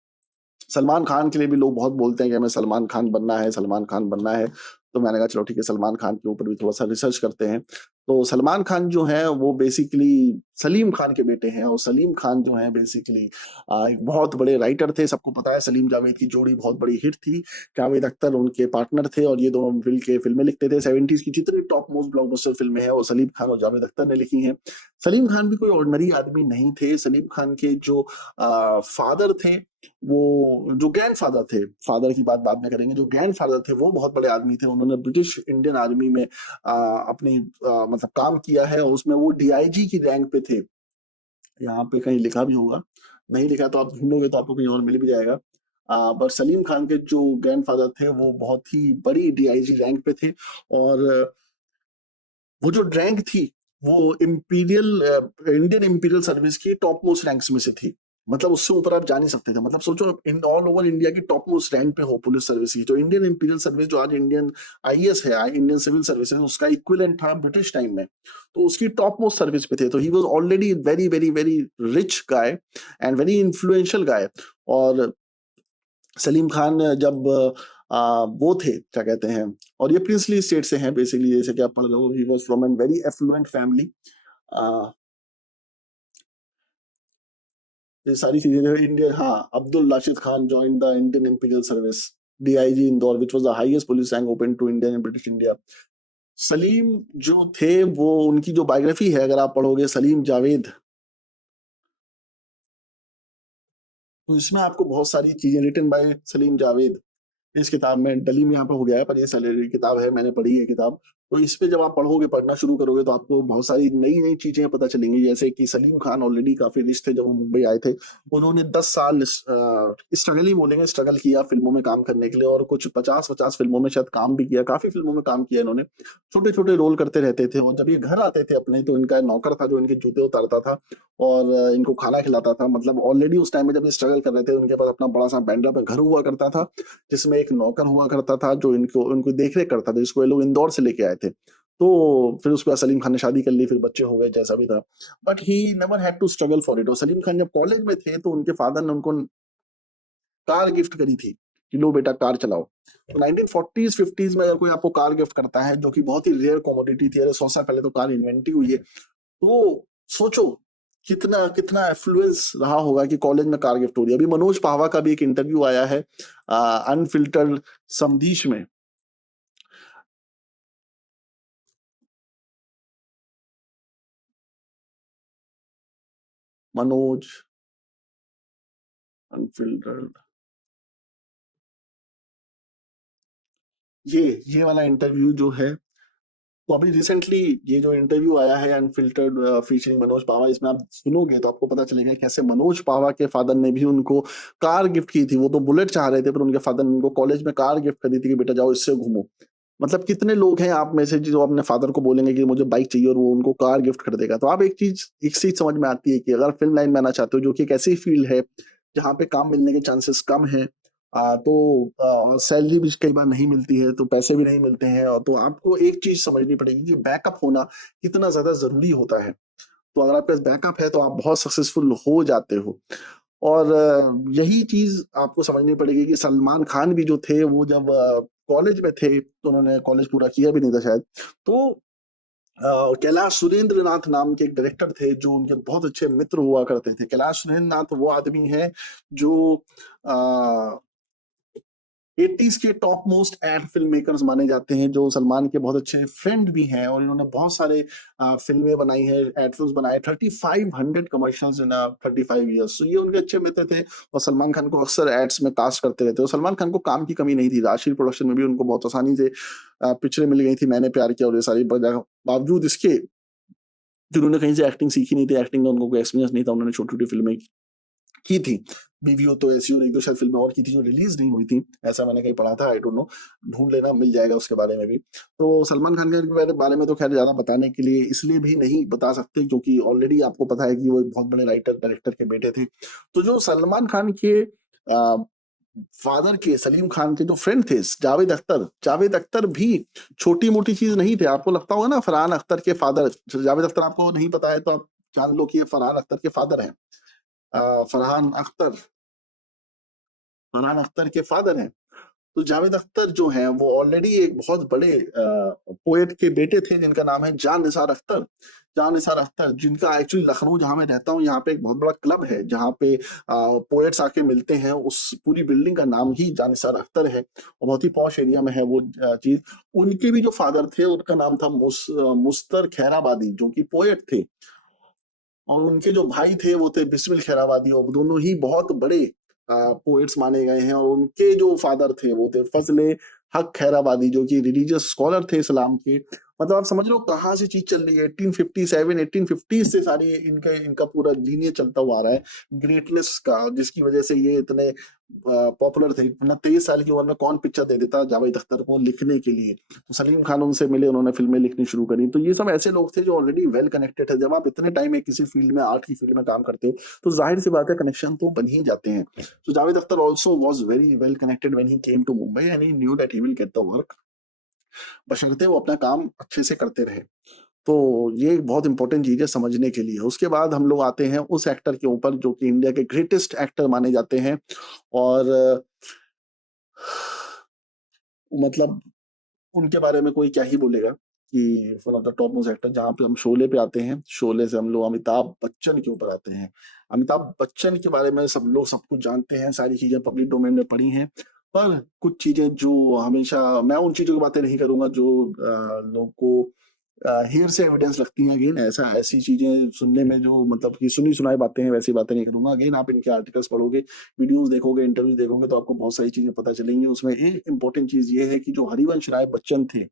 सलमान खान के लिए भी लोग बहुत बोलते हैं कि हमें सलमान खान बनना है, सलमान खान बनना है। तो मैंने कहा चलो ठीक है, सलमान खान के ऊपर भी थोड़ा सा रिसर्च करते हैं। तो सलमान खान जो है वो बेसिकली सलीम खान के बेटे हैं, और सलीम खान जो है बेसिकली एक बहुत बड़े राइटर थे। सबको पता है सलीम जावेद की जोड़ी बहुत बड़ी हिट थी। जावेद अख्तर उनके पार्टनर थे, और ये दोनों मिल के फिल्में लिखते थे। 70s की जितनी टॉप मोस्ट ब्लॉकबस्टर फिल्में हैं वो सलीम खान और जावेद अख्तर ने लिखी हैं। सलीम खान भी कोई ऑर्डिनरी आदमी नहीं थे। सलीम खान के जो फादर थे, वो जो ग्रैंड फादर थे, फादर की बात बाद में करेंगे, जो ग्रैंड फादर थे वो बहुत बड़े आदमी थे। उन्होंने ब्रिटिश इंडियन आर्मी में अपनी मतलब काम किया है, और उसमें वो डीआईजी की रैंक पे थे। यहाँ पे कहीं लिखा भी होगा, नहीं लिखा तो आप ढूंढोगे तो आपको कहीं और मिल भी जाएगा। बट सलीम खान के जो ग्रैंड फादर थे वो बहुत ही बड़ी डीआईजी रैंक पे थे, और वो जो रैंक थी वो इंपीरियल इंडियन इंपीरियल सर्विस की टॉप मोस्ट रैंक्स में से थी। मतलब उससे ऊपर आप जा नहीं सकते थे। मतलब सोचो इन ऑल ओवर इंडिया की टॉप मोस्ट रैंक पे हो पुलिस सर्विस की। जो इंडियन इंपीरियल सर्विस, जो आज इंडियन आईएएस है, इंडियन सिविल सर्विस है, उसका इक्विवेलेंट था ब्रिटिश टाइम में। तो उसकी टॉप मोस्ट सर्विस पे थे। तो he was already very very very rich guy and very influential guy. और सलीम खान जब वो थे क्या कहते हैं, और ये प्रिंसली स्टेट से हैं बेसिकली, जैसे कि आप पढ़ लो, he was from an very affluent family. ये सारी चीजें जो इंडियन, हाँ, Abdul Rashid Khan join the Indian imperial service DIG Indore which was the highest police rank open to Indian and British India. Salim जो थे वो, उनकी जो बायोग्राफी है अगर आप पढ़ोगे, सलीम जावेद, तो इसमें आपको बहुत सारी चीजें रिटन बाय सलीम जावेद। इस किताब में डलीम यहाँ पर हो गया है, पर ये सैलरी किताब है, मैंने पढ़ी है किताब। तो इस पे जब आप पढ़ोगे, पढ़ना शुरू करोगे, तो आपको बहुत सारी नई नई चीजें पता चलेंगी। जैसे कि सलीम खान ऑलरेडी काफी रिच थे जब वो मुंबई आए थे। उन्होंने 10 साल स्ट्रगल ही बोलेंगे, स्ट्रगल किया फिल्मों में काम करने के लिए, और कुछ 50-50 फिल्मों में शायद काम भी किया। काफी फिल्मों में काम किया इन्होंने, छोटे छोटे रोल करते रहते थे। और जब ये घर आते थे अपने, तो इनका नौकर था जो इनके जूते उतारता था और इनको खाना खिलाता था। मतलब ऑलरेडी उस टाइम में जब ये स्ट्रगल कर रहे थे, उनके पास अपना बड़ा सा बैंड्रा पे घर हुआ करता था, जिसमें एक नौकर हुआ करता था जो इनको उनको देख रेख करता था, जिसको ये लोग इंदौर से लेके आए थे। तो फिर उसके बाद सलीम खान ने शादी कर ली, फिर बच्चे हो गए, जैसा भी था। But he never had to struggle for it. और सलीम खान जब कॉलेज में थे, तो उनके फादर ने उनको कार गिफ्ट करी थी कि लो बेटा कार चलाओ। तो 1940s 50s में अगर कोई आपको कार गिफ्ट करता है, जो कि बहुत ही रेयर कमोडिटी थी, अरे 100 साल पहले तो कार इन्वेंट ही हुई है, तो सोचो कितना कितना इन्फ्लुएंस रहा होगा कि कॉलेज में कार गिफ्ट हो रही है। अभी मनोज पाहवा का भी एक इंटरव्यू आया है अनफिल्टर्ड समदीश में। मनोज अनफिल्टर्ड, ये वाला इंटरव्यू जो है, तो अभी रिसेंटली ये जो इंटरव्यू आया है अनफिल्टर्ड फीचरिंग मनोज पावा, इसमें आप सुनोगे तो आपको पता चलेगा कैसे मनोज पावा के फादर ने भी उनको कार गिफ्ट की थी। वो तो बुलेट चाह रहे थे, पर उनके फादर ने उनको कॉलेज में कार गिफ्ट कर दी थी कि बेटा जाओ इससे घूमो। मतलब कितने लोग हैं आप में से जो अपने फादर को बोलेंगे कि मुझे बाइक चाहिए और वो उनको कार गिफ्ट कर देगा। तो आप एक चीज समझ में आती है कि अगर फिल्म लाइन में आना चाहते हो, जो कि एक ऐसी फील्ड है जहाँ पे काम मिलने के चांसेस कम है, तो सैलरी भी कई बार नहीं मिलती है, तो पैसे भी नहीं मिलते हैं, और तो आपको एक चीज समझनी पड़ेगी कि बैकअप होना कितना ज्यादा जरूरी होता है। तो अगर आपके पास बैकअप है तो आप बहुत सक्सेसफुल हो जाते हो। और यही चीज आपको समझनी पड़ेगी कि सलमान खान भी जो थे वो जब कॉलेज में थे, तो उन्होंने कॉलेज पूरा किया भी नहीं था शायद। तो कैलाश सुरेंद्र नाथ नाम के एक डायरेक्टर थे जो उनके बहुत अच्छे मित्र हुआ करते थे। कैलाश सुरेंद्र नाथ वो आदमी है जो 80s के top most ad film makers माने जाते हैं, जो सलमान के बहुत अच्छे फ्रेंड भी हैं, और इन्होंने बहुत सारे फिल्में बनाई हैं, एड फिल्म्स बनाए, 3500 कमर्शियल्स इन 35 years। तो ये उनके अच्छे मित्र थे और सलमान खान को अक्सर एड्स में कास्ट करते रहते। और सलमान खान को काम की कमी नहीं थी, राशि प्रोडक्शन में भी उनको बहुत आसानी से पिक्चरें मिल गई थी, मैंने प्यार किया और ये सारी। बावजूद इसके जिन्होंने कहीं से एक्टिंग सीखी नहीं थी, एक्टिंग का उनको कोई एक्सपीरियंस नहीं था, उन्होंने छोटी छोटी फिल्में की थी। बीवी तो ऐसी, और एक दो शायद फिल्में और की थी जो रिलीज नहीं हुई थी, ऐसा मैंने कहीं पढ़ा था, आई डोंट नो, ढूंढ लेना मिल जाएगा उसके बारे में भी। तो सलमान खान के बारे में तो खैर ज्यादा बताने के लिए इसलिए भी नहीं बता सकते क्योंकि ऑलरेडी आपको पता है कि वो एक बहुत बड़े राइटर डायरेक्टर के बेटे थे। तो जो सलमान खान के फादर के, सलीम खान के जो फ्रेंड थे जावेद अख्तर, जावेद अख्तर भी छोटी मोटी चीज नहीं थे। आपको लगता होगा ना फरहान अख्तर के फादर, जावेद अख्तर आपको नहीं पता है तो आप जान लो कि ये फरहान अख्तर के फादर हैं। फरहान अख्तर, फरहान अख्तर के फादर हैं। तो जावेद अख्तर जो हैं वो ऑलरेडी एक बहुत बड़े पोएट के बेटे थे जिनका नाम है जान निसार अख्तर। जान निसार अख्तर, जिनका एक्चुअली लखनऊ जहां मैं रहता हूँ, यहाँ पे एक बहुत बड़ा क्लब है जहाँ पे पोएट्स आके मिलते हैं। उस पूरी बिल्डिंग का नाम ही जान निसार अख्तर है, और बहुत ही पॉश एरिया में है वो चीज। उनके भी जो फादर थे उनका नाम था मुस्तर खैराबादी, जो कि पोएट थे। और उनके जो भाई थे वो थे बिस्मिल खैराबादी, और दोनों ही बहुत बड़े पोएट्स माने गए हैं। और उनके जो फादर थे वो थे फजले हक खैराबादी, जो कि रिलीजियस स्कॉलर थे इस्लाम के। मतलब आप समझ लो कहाँ से चीज चल रही है। 1857 1850 से सारी इनका इनका पूरा लीनियज चलता हुआ आ रहा है ग्रेटनेस का, जिसकी वजह से ये इतने पॉपुलर थे। मतलब 23 साल की उम्र में कौन पिक्चर दे देता जावेद अख्तर को लिखने के लिए। तो सलीम खान उनसे मिले, उन्होंने फिल्में लिखनी शुरू करी। तो ये सब ऐसे लोग थे जो ऑलरेडी वेल कनेक्टेड थे। जब आप इतने टाइम में किसी फील्ड में, आर्ट की फील्ड में काम करते हो, तो जाहिर सी बात है कनेक्शन तो बन ही जाते हैं। So Javed Akhtar also was very well connected when he came to Mumbai and he knew that he will get the work, बशर्ते वो अपना काम अच्छे से करते रहे। तो ये एक बहुत इंपॉर्टेंट चीज है समझने के लिए। उसके बाद हम लोग आते हैं उस एक्टर के ऊपर जो कि इंडिया के ग्रेटेस्ट एक्टर माने जाते हैं, और मतलब उनके बारे में कोई क्या ही बोलेगा कि one of the top most actor. जहाँ पे हम शोले पे आते हैं, शोले से हम लोग अमिताभ बच्चन के ऊपर आते हैं। अमिताभ बच्चन के बारे में सब लोग सब कुछ जानते हैं, सारी चीजें पब्लिक डोमेन में पढ़ी हैं। पर कुछ चीजें जो हमेशा, मैं उन चीजों की बातें नहीं करूंगा जो लोगों को हियर से एविडेंस लगती हैं। अगेन ऐसा ऐसी चीजें सुनने में जो मतलब कि सुनी सुनाई बातें हैं, वैसी बातें नहीं करूंगा। अगेन आप इनके आर्टिकल्स पढ़ोगे, वीडियोस देखोगे, इंटरव्यूज देखोगे, तो आपको बहुत सारी चीजें पता चलेंगी। उसमें एक इंपॉर्टेंट चीज ये है कि जो हरिवंश राय बच्चन थे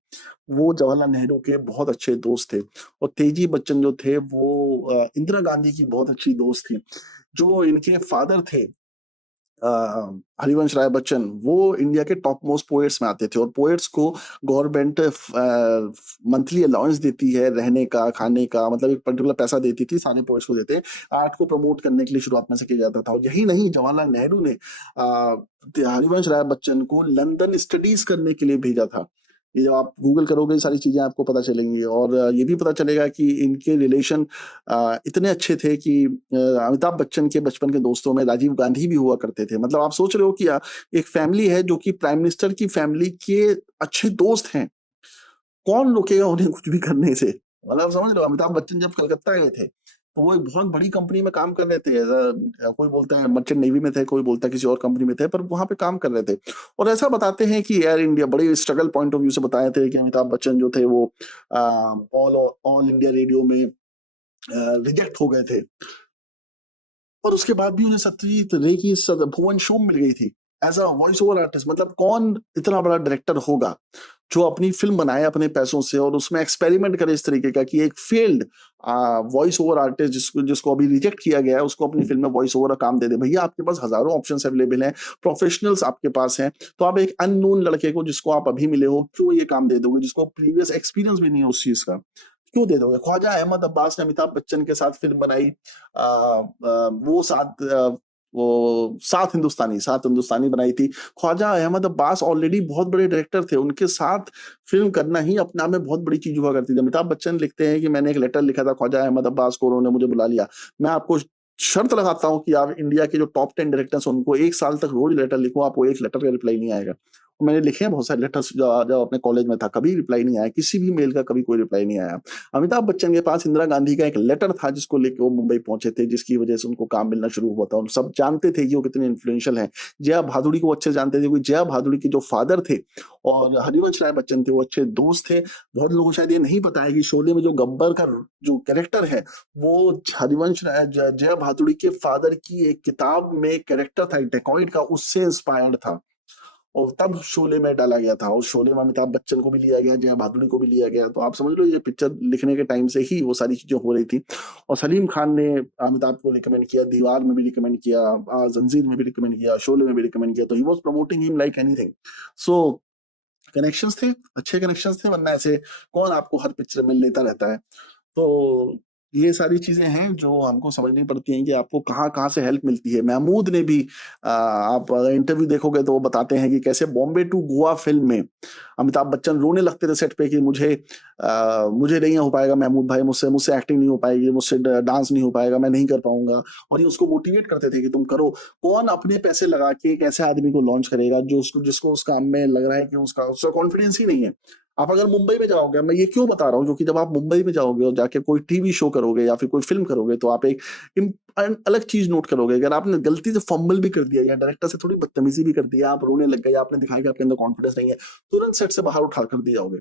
वो जवाहरलाल नेहरू के बहुत अच्छे दोस्त थे, और तेजी बच्चन जो थे वो इंदिरा गांधी की बहुत अच्छी दोस्त थी। जो इनके फादर थे हरिवंश राय बच्चन, वो इंडिया के टॉप मोस्ट पोएट्स में आते थे, और पोएट्स को गवर्नमेंट मंथली अलाउंस देती है रहने का, खाने का, मतलब एक पर्टिकुलर पैसा देती थी, सारे पोएट्स को देते हैं। आर्ट को प्रमोट करने के लिए शुरुआत में से किया जाता था। और यही नहीं, जवाहरलाल नेहरू ने हरिवंश राय बच्चन को लंदन स्टडीज करने के लिए भेजा था। ये जब आप गूगल करोगे सारी चीजें आपको पता चलेंगी। और ये भी पता चलेगा कि इनके रिलेशन इतने अच्छे थे कि अमिताभ बच्चन के बचपन के दोस्तों में राजीव गांधी भी हुआ करते थे। मतलब आप सोच रहे हो कि एक फैमिली है जो कि प्राइम मिनिस्टर की फैमिली के अच्छे दोस्त हैं, कौन रोकेगा उन्हें कुछ भी करने से। मतलब आप समझ रहे हो, अमिताभ बच्चन जब कलकत्ता गए थे तो वो एक बहुत बड़ी कंपनी में काम कर रहे थे कोई बोलता है मर्चेंट नेवी में थे, कोई बोलता है किसी और कंपनी में थे, पर वहाँ पे काम कर रहे थे। और ऐसा बताते हैं कि एयर इंडिया बड़े स्ट्रगल पॉइंट ऑफ व्यू से बताए थे कि अमिताभ बच्चन जो थे वो ऑल ऑल इंडिया रेडियो में रिजेक्ट हो गए थे। और उसके बाद भी उन्हें सत्यजीत रे की भुवन शोम मिल गई थी as a voice over artist. मतलब कौन इतना बड़ा डायरेक्टर होगा जो अपनी फिल्म बनाए अपने पैसों से और उसमें एक्सपेरिमेंट करे इस तरीके का कि एक फेल्ड वॉइस ओवर आर्टिस्ट जिसको जिसको अभी रिजेक्ट किया गया है उसको अपनी फिल्म में वॉइस ओवर का काम दे दे। भैया आपके पास हजारों ऑप्शंस अवेलेबल हैं, प्रोफेशनल्स आपके पास हैं, तो आप एक अननोन लड़के को जिसको आप अभी मिले हो क्यों ये काम दे दोगे, जिसको प्रीवियस एक्सपीरियंस भी नहीं है उस चीज का, क्यों दे दोगे? ख्वाजा अहमद अब्बास ने अमिताभ बच्चन के साथ फिल्म बनाई, वो सात हिंदुस्तानी बनाई थी। ख्वाजा अहमद अब्बास ऑलरेडी बहुत बड़े डायरेक्टर थे, उनके साथ फिल्म करना ही अपने आप में बहुत बड़ी चीज हुआ करती थी। अमिताभ बच्चन लिखते हैं कि मैंने एक लेटर लिखा था ख्वाजा अहमद अब्बास को, उन्होंने मुझे बुला लिया। मैं आपको शर्त लगाता हूँ कि आप इंडिया के जो टॉप 10 डायरेक्टर्स उनको 1 साल तक रोज लेटर लिखो, आपको एक लेटर का रिप्लाई नहीं आएगा। मैंने लिखे हैं बहुत सारे लेटर्स जब अपने कॉलेज में था, कभी रिप्लाई नहीं आया, किसी भी मेल का कभी कोई रिप्लाई नहीं आया। अमिताभ बच्चन के पास इंदिरा गांधी का एक लेटर था जिसको लेके वो मुंबई पहुंचे थे, जिसकी वजह से उनको काम मिलना शुरू हुआ था। और सब जानते थे कि वो कितने इन्फ्लुएंशियल हैं। जया भादुड़ी को अच्छे जानते थे, क्योंकि जया भादुड़ी के जो फादर थे और हरिवंश राय बच्चन थे वो अच्छे दोस्त थे। बहुत लोगों को शायद ये नहीं पता है कि शोले में जो गब्बर का जो कैरेक्टर है वो हरिवंश राय जया भादुड़ी के फादर की एक किताब में कैरेक्टर था डेकॉइड का, उससे इंस्पायर्ड था और तब शोले में डाला गया था। और शोले में अमिताभ बच्चन को भी लिया गया, जया भादुड़ी को भी लिया गया। तो आप समझ लो ये पिक्चर लिखने के टाइम से ही वो सारी चीजें हो रही थी। और सलीम खान ने अमिताभ को रिकमेंड किया, दीवार में भी रिकमेंड किया, जंजीर में भी रिकमेंड किया, शोले में भी रिकमेंड किया। तो he was promoting him like anything. So connections थे, अच्छे कनेक्शंस थे, वरना ऐसे कौन आपको हर पिक्चर में लेता रहता है। तो ये सारी चीजें हैं जो हमको समझनी पड़ती हैं कि आपको कहाँ कहाँ से हेल्प मिलती है। महमूद ने भी आप इंटरव्यू देखोगे तो वो बताते हैं कि कैसे बॉम्बे टू गोवा फिल्म में अमिताभ बच्चन रोने लगते थे सेट पे कि मुझे नहीं हो पाएगा महमूद भाई, मुझसे मुझसे एक्टिंग नहीं हो पाएगी, मुझसे डांस नहीं हो पाएगा, मैं नहीं कर पाऊंगा। और ये उसको मोटिवेट करते थे कि तुम करो। कौन अपने पैसे लगा के एक ऐसे आदमी को लॉन्च करेगा जो उसको जिसको उस काम में लग रहा है कि उसका कॉन्फिडेंस ही नहीं है। आप अगर मुंबई में जाओगे, मैं ये क्यों बता रहा हूँ, क्योंकि जब आप मुंबई में जाओगे और जाके कोई टीवी शो करोगे या फिर कोई फिल्म करोगे तो आप एक अलग चीज नोट करोगे। अगर आपने गलती से फंबल भी कर दिया या डायरेक्टर से थोड़ी बदतमीजी भी कर दिया, आप रोने लग गए, आपने दिखाया कि आपके अंदर कॉन्फिडेंस नहीं है, तुरंत सेट से बाहर उठा कर दिया जाओगे।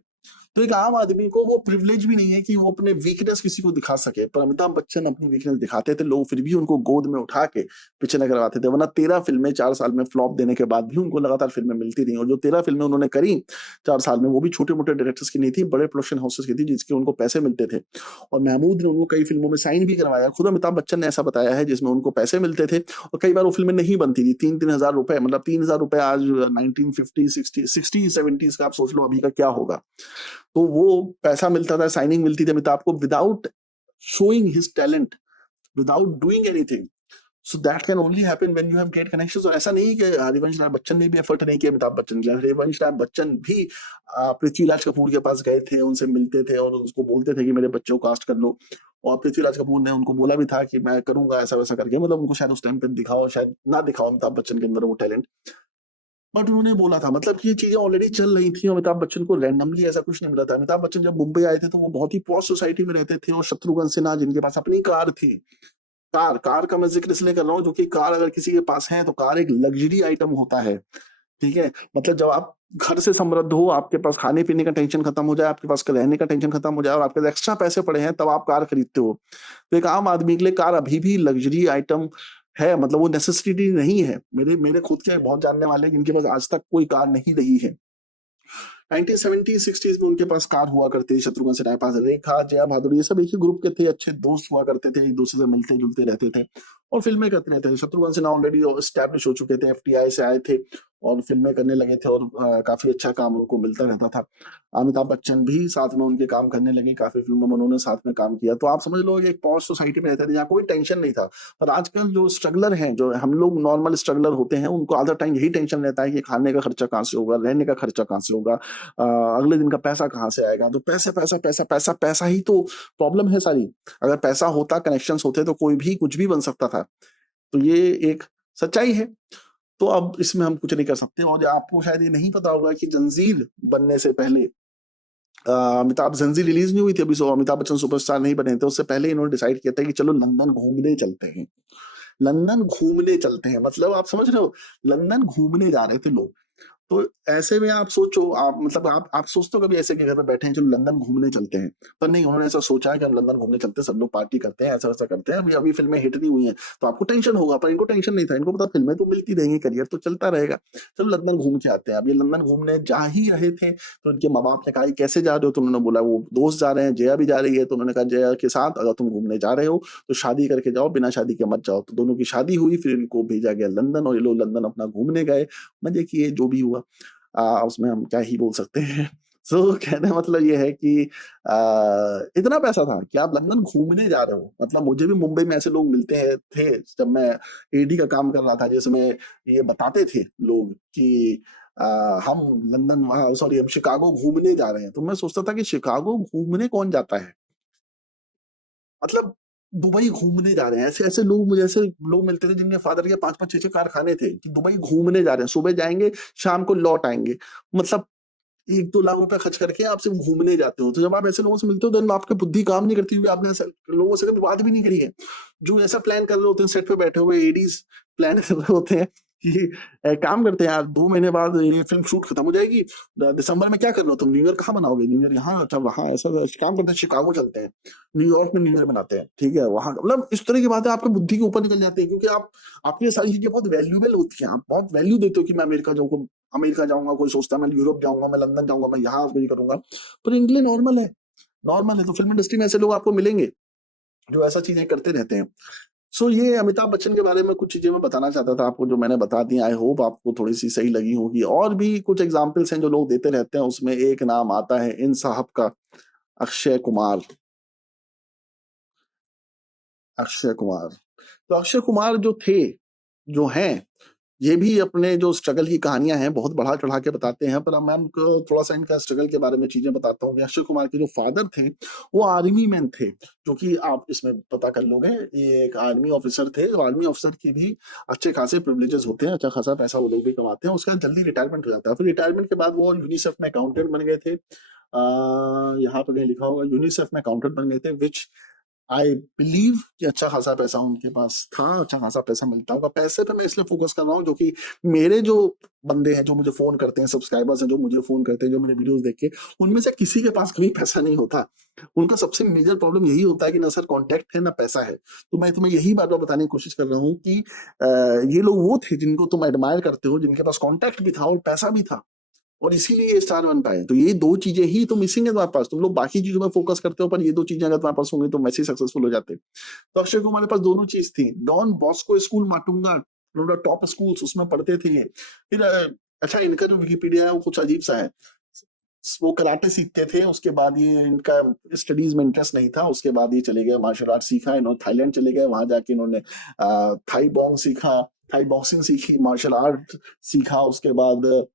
तो एक आम आदमी को वो प्रिविलेज भी नहीं है कि वो अपने वीकनेस किसी को दिखा सके। पर अमिताभ बच्चन अपनी वीकनेस दिखाते थे, लोग फिर भी उनको गोद में उठा के पिक्चर करवाते थे। वरना 13 फिल्में 4 साल में फ्लॉप देने के बाद भी उनको लगातार फिल्में मिलती रही। और जो 13 फिल्में उन्होंने करी 4 साल में, वो भी छोटे मोटे डायरेक्टर्स की नहीं थी, बड़े प्रोडक्शन हाउसेस की थी जिसके उनको पैसे मिलते थे। और महमूद ने उनको कई फिल्मों में साइन भी करवाया। खुद अमिताभ बच्चन ने ऐसा बताया है जिसमें उनको पैसे मिलते थे और कई बार वो फिल्में नहीं बनती थी। 3-3 हजार रुपए, मतलब 3 हजार रुपए आज 1950 60 70s का आप सोच लो अभी का क्या होगा। तो वो पैसा मिलता था, साइनिंग मिलती थी अमिताभ को without showing his talent, without doing anything. So that can only happen when you have great connections. और ऐसा नहीं कि हरिवंश राय बच्चन ने भी एफर्ट नहीं किया अमिताभ बच्चन के लिए। हरिवंश राय बच्चन भी पृथ्वीराज कपूर के पास गए थे, उनसे मिलते थे और उसको बोलते थे कि मेरे बच्चे को कास्ट कर लो। और पृथ्वीराज कपूर ने उनको बोला भी था कि मैं करूंगा ऐसा वैसा करके, मतलब उनको शायद उस टाइम पे दिखाओ, शायद ना दिखाओ अमिताभ बच्चन के अंदर वो टैलेंट, बट उन्होंने बोला था। मतलब कि ये चीजें ऑलरेडी चल रही थी। अमिताभ बच्चन को रैंडमली ऐसा कुछ नहीं मिला था। अमिताभ बच्चन जब मुंबई आए थे तो वो बहुत ही पॉश सोसाइटी में रहते थे और शत्रुघ्न सिन्हा जिनके पास अपनी कार थी, कार का मैं जिक्र इसलिए कर रहा हूँ क्योंकि कार अगर किसी के पास है तो कार एक लग्जरी आइटम होता है। ठीक है, मतलब जब आप घर से समृद्ध हो, आपके पास खाने पीने का टेंशन खत्म हो जाए, आपके पास रहने का टेंशन खत्म हो जाए और आपके पास एक्स्ट्रा पैसे पड़े हैं, तब आप कार खरीदते हो। तो एक आम आदमी के लिए कार अभी भी लग्जरी आइटम है, मतलब वो नेसेसिटी नहीं है। मेरे मेरे खुद के बहुत जानने वाले हैं जिनके पास आज तक कोई कार नहीं रही है। 1970s 60s में उनके पास कार हुआ करती थी। शत्रुघ्न सिन्हा के पास रेखा, जया भादुड़ी, ये सब एक ही ग्रुप के थे, अच्छे दोस्त हुआ करते थे, एक दूसरे से मिलते जुलते रहते थे और फिल्में करते रहते थे। शत्रुघ्न सिन्हा ऑलरेडी एस्टैब्लिश हो चुके थे, एफटीआई से आए थे और फिल्में करने लगे थे और काफी अच्छा काम उनको मिलता रहता था। अमिताभ बच्चन भी साथ में उनके काम करने लगे, काफी फिल्मों में उन्होंने साथ में काम किया। तो आप समझ लो एक पॉश सोसाइटी में रहते थे जहाँ कोई टेंशन नहीं था। पर आजकल जो स्ट्रगलर हैं, जो हम लोग नॉर्मल स्ट्रगलर होते हैं, उनको आधा टाइम यही टेंशन रहता है कि खाने का खर्चा कहाँ से होगा, रहने का खर्चा कहाँ से होगा, अगले दिन का पैसा कहाँ से आएगा। तो पैसा पैसा पैसा पैसा पैसा ही तो प्रॉब्लम है सारी। अगर पैसा होता, कनेक्शंस होते तो कोई भी कुछ भी बन सकता था। तो ये एक सच्चाई है। तो अब इसमें हम कुछ नहीं कर सकते। और आपको शायद ये नहीं पता होगा कि जंजीर बनने से पहले अमिताभ ज़ंज़ी रिलीज़ नहीं हुई थी अभी, सो अमिताभ बच्चन सुपरस्टार नहीं बने थे, उससे पहले इन्होंने डिसाइड किया था कि चलो लंदन घूमने चलते हैं। लंदन घूमने चलते हैं, मतलब आप समझ रहे हो? लंदन घूमने जा रहे थे लोग। तो ऐसे में आप सोचो, आप मतलब आप सोचते हो कभी ऐसे कि घर पे बैठे हैं, चलो लंदन घूमने चलते हैं? पर नहीं, उन्होंने ऐसा सोचा है कि हम लंदन घूमने चलते हैं, सब लोग पार्टी करते हैं, ऐसा-वैसा करते हैं। अभी अभी फ़िल्में हिट नहीं हुई हैं, तो आपको टेंशन होगा, पर इनको टेंशन नहीं था। इनको पता फ़िल्में तो मिलती रहेंगी, करियर तो चलता रहेगा। चलो लंदन घूम के आते हैं। अब ये लंदन घूमने जा ही रहे थे, तो उनके माँ-बाप ने कहा, "ये कैसे जा रहे हो?" तो उन्होंने बोला, "वो दोस्त जा रहे हैं, जया भी जा रही है।" तो उन्होंने कहा, "जया के साथ अगर तुम घूमने जा रहे हो, तो शादी करके जाओ, बिना शादी के मत जाओ।" तो दोनों की शादी हुई, फिर इनको भेजा गया लंदन और ये लोग लंदन अपना घूमने गए, मज़े किए, जो भी हुआ। उसमें हम क्या ही बोल सकते हैं। सो कहने का मतलब ये है कि इतना पैसा था कि आप लंदन घूमने जा रहे हो। मतलब मुझे भी मुंबई में ऐसे लोग मिलते हैं थे, जब मैं एडी का काम कर रहा था, जिसमें ये बताते थे लोग कि अ, हम लंदन वहाँ सॉरी हम शिकागो घूमने जा रहे हैं। तो मैं सोचता था कि शिकागो घूमने कौन जाता है? मतलब दुबई घूमने जा रहे हैं। ऐसे-ऐसे लोग मुझे ऐसे लोग मिलते थे जिनके फादर के 5-5 6-6 कारखाने थे कि दुबई घूमने जा रहे हैं। सुबह जाएँगे, शाम को लौट आएँगे। मतलब 1-2 लाख रुपए खर्च करके आप सिर्फ़ घूमने जाते हो। तो जब आप ऐसे लोगों से मिलते हो, देन आपकी बुद्धि काम नहीं करती हुई आपने ऐसे लोगों से कभी बात भी नहीं करी है। जो ऐसा प्लान कर रहे होते हैं सेट पे बैठे हुए एडीज़ प्लान कर रहे होते हैं कि काम करते हैं यार, 2 महीने बाद ये फ़िल्म शूट खत्म हो जाएगी। दिसंबर में क्या कर रहे हो तुम? न्यू ईयर कहाँ मनाओगे? न्यू ईयर यहाँ, अच्छा वहाँ ऐसा काम करते हैं, शिकागो चलते हैं। न्यूयॉर्क में न्यू ईयर मनाते हैं, ठीक है? वहाँ मतलब इस तरह की बातें आपकी बुद्धि के ऊपर निकल जाती है, क्योंकि आप आपके लिए सारी चीज़ें बहुत वैल्यूएबल होती हैं। आप बहुत वैल्यू देते हो कि मैं अमेरिका जाऊँगा, कोई सोचता है मैं यूरोप जाऊँगा, मैं लंदन जाऊँगा, मैं यहाँ ये करूँगा। पर इनके लिए नॉर्मल है। तो फ़िल्म इंडस्ट्री में ऐसे लोग आपको मिलेंगे, जो ऐसा चीज़ें करते रहते हैं। सो ये अमिताभ बच्चन के बारे में कुछ चीज़ें मैं बताना चाहता था आपको, जो मैंने बता दी। आई होप आपको थोड़ी-सी सही लगी होगी। और भी कुछ एग्ज़ाम्पल्स हैं जो लोग देते रहते हैं, उसमें एक नाम आता है इन साहब का, अक्षय कुमार। अक्षय कुमार। तो अक्षय कुमार जो थे, जो हैं, ये भी अपने जो स्ट्रगल की कहानियाँ हैं, बहुत बढ़ा-चढ़ा के बताते हैं, पर अब मैं आपको थोड़ा-सा इनका स्ट्रगल के बारे में चीज़ें बताता हूँ कि अक्षय कुमार के जो फ़ादर थे, वो आर्मी मैन थे, जो कि आप इसमें पता कर लोगे। ये एक आर्मी ऑफ़िसर थे, तो आर्मी ऑफ़िसर के भी अच्छे खासे प्रिविलेजेज़ होते हैं, अच्छा खासा पैसा वो लोग भी कमाते हैं, उसके बाद जल्दी रिटायरमेंट हो जाता है। फिर रिटायरमेंट के बाद वो यूनिसेफ में अकाउंटेंट बन गए थे। यहाँ पे कहीं लिखा होगा, यूनिसेफ में अकाउंटेंट बन गए थे, व्हिच आई बिलीव कि अच्छा खासा पैसा उनके पास था, अच्छा खासा पैसा मिलता होगा। पैसे पे मैं इसलिए फ़ोकस कर रहा हूँ, जो कि मेरे जो बंदे हैं, जो मुझे फ़ोन करते हैं, सब्सक्राइबर्स हैं, जो मुझे फ़ोन करते हैं, जो मेरे वीडियोज़ देख के, उनमें से किसी के पास कभी पैसा नहीं होता। उनका सबसे मेजर प्रॉब्लम यही होता है कि ना सर कॉन्टैक्ट है, ना पैसा है। तो मैं तुम्हें यही बार-बार बताने की कोशिश कर रहा हूँ कि ये लोग वो थे जिनको तुम एडमायर करते हो, जिनके पास कॉन्टैक्ट भी था और पैसा भी था। और इसीलिए ये स्टार बन पाए। तो ये 2 चीज़ें ही तो मिसिंग है तुम्हारे पास। तुम लोग बाकी चीज़ों में फ़ोकस करते हो, पर ये 2 चीज़ें अगर तुम्हारे पास होंगी तो वैसे ही सक्सेसफुल हो जाते। तो अक्षय कुमार के पास दोनों चीज़ थी। Don Bosco school Matunga, one of the top schools, उसमें पढ़ते थे ये। फिर अच्छा, इनका जो विकिपीडिया है वो कुछ अजीब-सा है। वो कराटे सीखते थे, उसके बाद ये इनका स्टडीज़ में इंटरेस्ट नहीं था, उसके बाद ये चले गए मार्शल आर्ट सीखा, इन्होंने थाईलैंड चले गए, वहाँ जाके इन्होंने थाई बॉक्सिंग सीखा, थाई बॉक्सिंग सीखी, मार्शल आर्ट सीखा, उसके बाद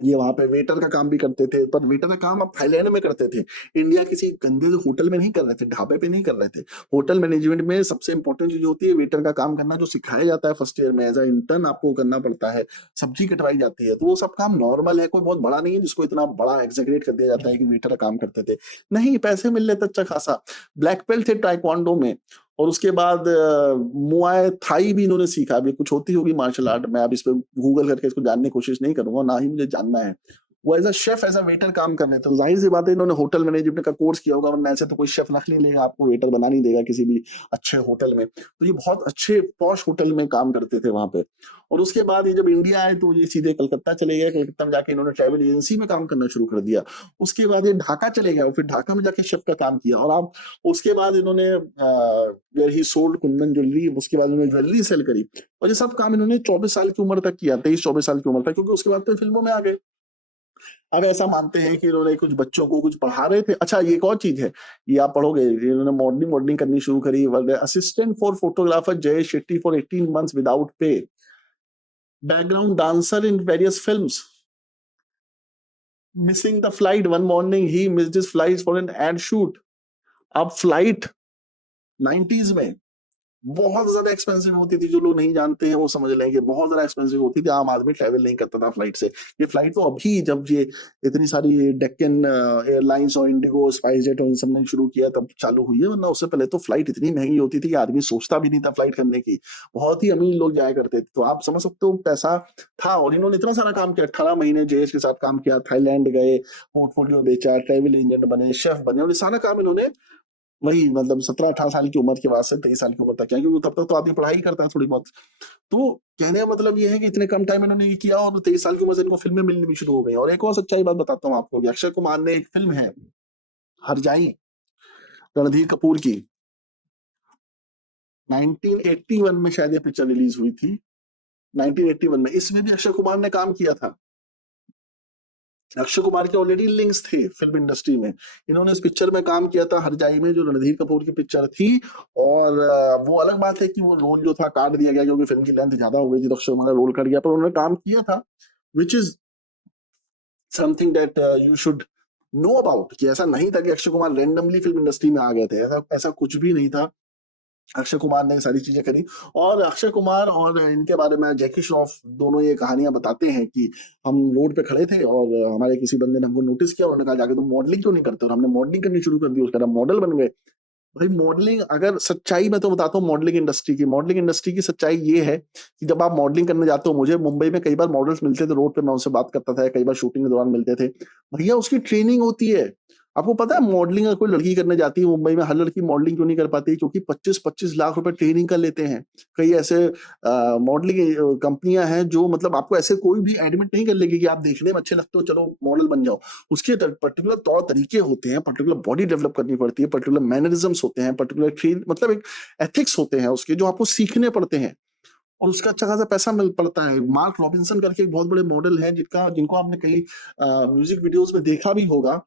ये वहाँ पे वेटर का काम भी करते थे, पर वेटर का काम आप थाईलैंड में करते थे। इंडिया किसी गंदे होटल में नहीं कर रहे थे, ढाबे पे नहीं कर रहे थे। होटल मैनेजमेंट में सबसे इम्पोर्टेंट चीज़ होती है वेटर का काम करना, जो सिखाया जाता है फर्स्ट ईयर में, एज़ अ इंटर्न आपको करना पड़ता है। सब्जी कटवाई जाती है, तो वो सब काम नॉर्मल है, कोई बहुत बड़ा नहीं है जिसको इतना बड़ा एक्ज़ैगरेट कर दिया जाता है कि वेटर का काम करते थे। नहीं, पैसे मिल रहे थे अच्छा खासा। ब्लैक बेल्ट थे ताइक्वांडो में। और उसके बाद मुआय थाई भी इन्होंने सीखा। अभी कुछ होती होगी मार्शल आर्ट, मैं अब इस पे गूगल करके इसको जानने की कोशिश नहीं करूँगा, ना ही मुझे जानना है। वो as a chef, as a waiter काम कर रहे थे, तो ज़ाहिर-सी बात है इन्होंने होटल मैनेजमेंट का कोर्स किया होगा, वरना ऐसे तो कोई शेफ़ रख नहीं लेगा, आपको वेटर बना नहीं देगा किसी भी अच्छे होटल में। तो ये बहुत अच्छे पॉश होटल में काम करते थे वहाँ पे। और उसके बाद ये जब इंडिया आए तो ये सीधे कलकत्ता चले गए, कलकत्ता में जाके इन्होंने ट्रैवल एजेंसी में काम करना शुरू कर दिया। उसके बाद ये ढाका चले गए और फिर ढाका में जाके शेफ़ का काम किया, और आप उसके बाद इन्होंने where he sold kundan jewellery, उसके बाद इन्होंने ज्वेलरी सेल करी। और ये सब काम इन्होंने 24 साल की उम्र तक किया, 23-24 साल की उम्र तक, क्योंकि उसके बाद तो फ़िल्मों में आ गए। अब ऐसा मानते हैं कि इन्होंने कुछ बच्चों को कुछ पढ़ा रहे थे। अच्छा, ये एक और चीज़ है, ये आप पढ़ोगे, इन्होंने मॉडलिंग वॉडलिंग करनी शुरू करी। Were the assistant for photographer Jai Shetty for 18 months without pay. Background dancer in various films. Missing the flight, one morning he missed his flight for an ad shoot. अब फ्लाइट 90s में बहुत ज्यादा एक्सपेंसिव होती थी। जो लोग नहीं जानते हैं वो समझ लेंगे, बहुत ज्यादा एक्सपेंसिव होती थी। आम आदमी ट्रैवल नहीं करता था फ्लाइट से। ये फ्लाइट तो अभी जब ये इतनी सारी डेक्कन एयरलाइंस और इंडिगो, स्पाइस जेट और इन सब ने शुरू किया तब चालू हुई है, वरना उससे पहले तो फ्लाइट इतनी महंगी होती थी कि आदमी सोचता भी नहीं था फ्लाइट करने की। बहुत ही अमीर लोग जाया करते थे। तो आप समझ सकते हो पैसा था, और इन्होंने इतना सारा काम किया। 18 महीने जेएस के साथ काम किया, थाईलैंड गए, पोर्टफोलियो बेचा, ट्रैवल एजेंट बने, शेफ बने, और ये सारा काम इन्होंने वही मतलब 17-18 साल की उम्र के बाद से 23 साल की उम्र तक किया, क्योंकि तब तक तो आदमी पढ़ाई करता है थोड़ी बहुत। तो कहने का मतलब ये है कि इतने कम टाइम इन्होंने ये किया, और 23 साल की उम्र से इनको फिल्में मिलनी भी शुरू हो गई। और एक और सच्चाई बात बताता हूँ आपको कि अक्षय कुमार ने एक फिल्म है हरजाई, रणधीर कपूर की, 1981 में शायद ये पिक्चर रिलीज हुई थी। 1981 में इसमें भी अक्षय कुमार ने काम किया था। अक्षय कुमार के ऑलरेडी लिंक्स थे फिल्म इंडस्ट्री में। इन्होंने इस पिक्चर में काम किया था हरजाई में, जो रणधीर कपूर की पिक्चर थी। और वो अलग बात है कि वो रोल जो था काट दिया गया, क्योंकि फिल्म की लेंथ ज्यादा हो गई थी, तो अक्षय कुमार रोल कट गया, पर उन्होंने काम किया था, which is something that you should know about. कि ऐसा नहीं था कि Akshay Kumar randomly film industry में आ गए थे, ऐसा ऐसा कुछ भी नहीं था। अक्षय कुमार ने सारी चीजें करी। और अक्षय कुमार और इनके बारे में जैकी श्रॉफ दोनों ये कहानियां बताते हैं कि हम रोड पे खड़े थे और हमारे किसी बंदे ने हमको नोटिस किया, उन्होंने कहा जाके तुम मॉडलिंग क्यों नहीं करते, और हमने मॉडलिंग करनी शुरू कर दी, उसका हम मॉडल बन गए। भाई मॉडलिंग, अगर सच्चाई मैं तो बताता हूँ मॉडलिंग इंडस्ट्री की सच्चाई ये है कि जब आप मॉडलिंग करने जाते हो, मुझे मुंबई में कई बार मॉडल्स मिलते थे रोड पे, मैं उनसे बात करता था, कई बार शूटिंग के दौरान मिलते थे। भैया उसकी ट्रेनिंग होती है। आपको पता है मॉडलिंग अगर कोई लड़की करने जाती है मुंबई में, हर लड़की मॉडलिंग क्यों नहीं कर पाती, क्योंकि 25-25 लाख रुपए ट्रेनिंग का लेते हैं। कई ऐसे मॉडलिंग कंपनियां हैं जो मतलब आपको ऐसे कोई भी एडमिट नहीं कर लेगी कि आप देखने में अच्छे लगते हो चलो मॉडल बन जाओ। उसके पर्टिकुलर तौर तरीके होते हैं, पर्टिकुलर बॉडी डेवलप करनी पड़ती है, पर्टिकुलर मैनरिज्म्स होते हैं, पर्टिकुलर ट्रेन मतलब एक एथिक्स होते हैं उसके, जो आपको सीखने पड़ते हैं। और उसका अच्छा खासा पैसा मिल पड़ता है। मार्क रॉबिन्सन करके एक बहुत बड़े मॉडल है, जिनको आपने कई म्यूजिक वीडियोस में देखा भी होगा।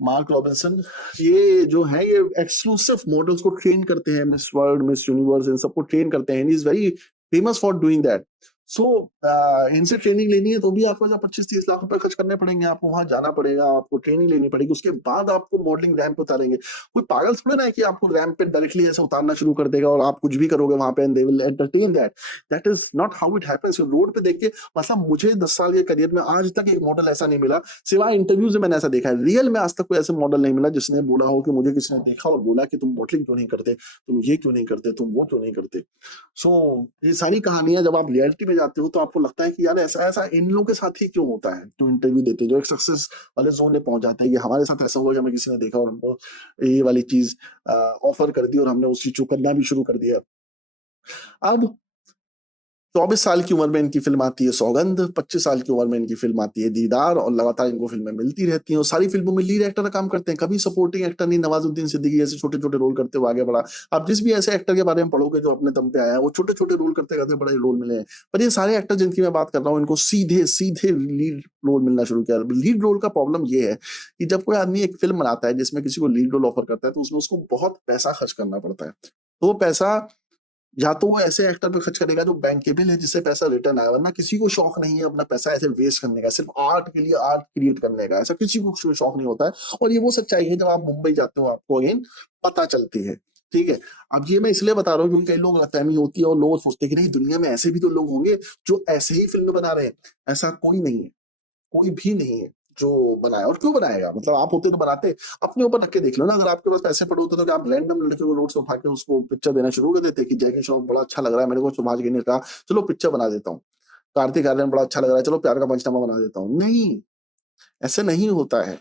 मार्क रॉबिन्सन, ये जो है ये एक्सक्लूसिव मॉडल्स को ट्रेन करते हैं, मिस वर्ल्ड, मिस यूनिवर्स, इन सबको ट्रेन करते हैं। Is very famous for doing that. So इनसे ट्रेनिंग लेनी है तो भी आपको 25-30 लाख रुपए खर्च करने पड़ेंगे, आपको वहां जाना पड़ेगा, आपको ट्रेनिंग लेनी पड़ेगी, उसके बाद आपको मॉडलिंग रैंप पे उतारेंगे। कोई पागल थोड़ा ना है कि आपको रैंप पे डायरेक्टली ऐसे उतारना शुरू कर देगा और आप कुछ भी करोगे वहां पे, and they will entertain that. That is not how it happens. Road पे देख के, मतलब मुझे 10 साल के करियर में आज तक एक मॉडल ऐसा नहीं मिला, सिवाय इंटरव्यूज में मैंने ऐसा देखा है। रियल में आज तक कोई ऐसे मॉडल नहीं मिला जिसने बोला हो कि मुझे किसी ने देखा और बोला कि तुम मॉडलिंग क्यों नहीं करते, तुम ये क्यों नहीं करते, तुम वो क्यों नहीं करते। सो ये सारी कहानियां जब आप रियलिटी में जाते हो तो आपको लगता है कि यार ऐसा ऐसा इन लोगों के साथ ही क्यों होता है, जो इंटरव्यू देते हैं, जो एक सक्सेस वाले जोन में पहुंच जाते हैं। कि हमारे साथ ऐसा हुआ कि हमें किसी ने देखा और हमको ये वाली चीज ऑफर कर दी और हमने उस चीज को करना भी शुरू कर दिया। अब 24 साल की उम्र में इनकी फिल्म आती है सौगंध, 25 साल की उम्र में इनकी फिल्म आती है दीदार, और लगातार इनको फिल्में मिलती रहती हैं। और सारी फिल्मों में लीड एक्टर का काम करते हैं, कभी सपोर्टिंग एक्टर नहीं। नवाजुद्दीन सिद्दीकी जैसे छोटे छोटे रोल करते हुए आगे बढ़ा। आप जिस भी ऐसे एक्टर के बारे में पढ़ोगे जो अपने दम पे आया है, वो छोटे छोटे रोल करते करते बड़े रोल मिले हैं। पर ये सारे एक्टर जिनकी मैं बात कर रहा हूँ, इनको सीधे सीधे लीड रोल मिलना शुरू किया। लीड रोल का प्रॉब्लम ये है कि जब कोई आदमी एक फिल्म बनाता है जिसमें किसी को लीड रोल ऑफर करता है, तो उसमें उसको बहुत पैसा खर्च करना पड़ता है। तो वो पैसा या तो वो ऐसे एक्टर पे खर्च करेगा जो बैंकेबल है, जिससे पैसा रिटर्न आए, वरना किसी को शौक नहीं है अपना पैसा ऐसे वेस्ट करने का, सिर्फ आर्ट के लिए आर्ट क्रिएट करने का, ऐसा किसी को शौक नहीं होता है। और ये वो सच्चाई है जब आप मुंबई जाते हो आपको अगेन पता चलती है। ठीक है। अब ये मैं इसलिए बता रहा हूँ क्योंकि कई लोग गलतफहमी होती है और लोग सोचते हैं कि नहीं दुनिया में ऐसे भी तो लोग होंगे जो ऐसे ही फिल्म बना रहे हैं। ऐसा कोई नहीं है, कोई भी नहीं है जो बनाया। और क्यों बनाएगा, मतलब आप होते तो बनाते। अपने ऊपर रख के देख लो ना, अगर आपके पास पैसे पड़े होते तो क्या आप रैंडम लड़के को रोड से उठा के उसको पिक्चर देना शुरू कर देते कि जैकी श्रॉफ बड़ा अच्छा लग रहा है मेरे को, सुभाष घई ने कहा चलो पिक्चर बना देता हूँ, कार्तिक आर्यन बड़ा अच्छा लग रहा है चलो प्यार का पंचनामा बना देता हूँ। नहीं, ऐसे नहीं होता है।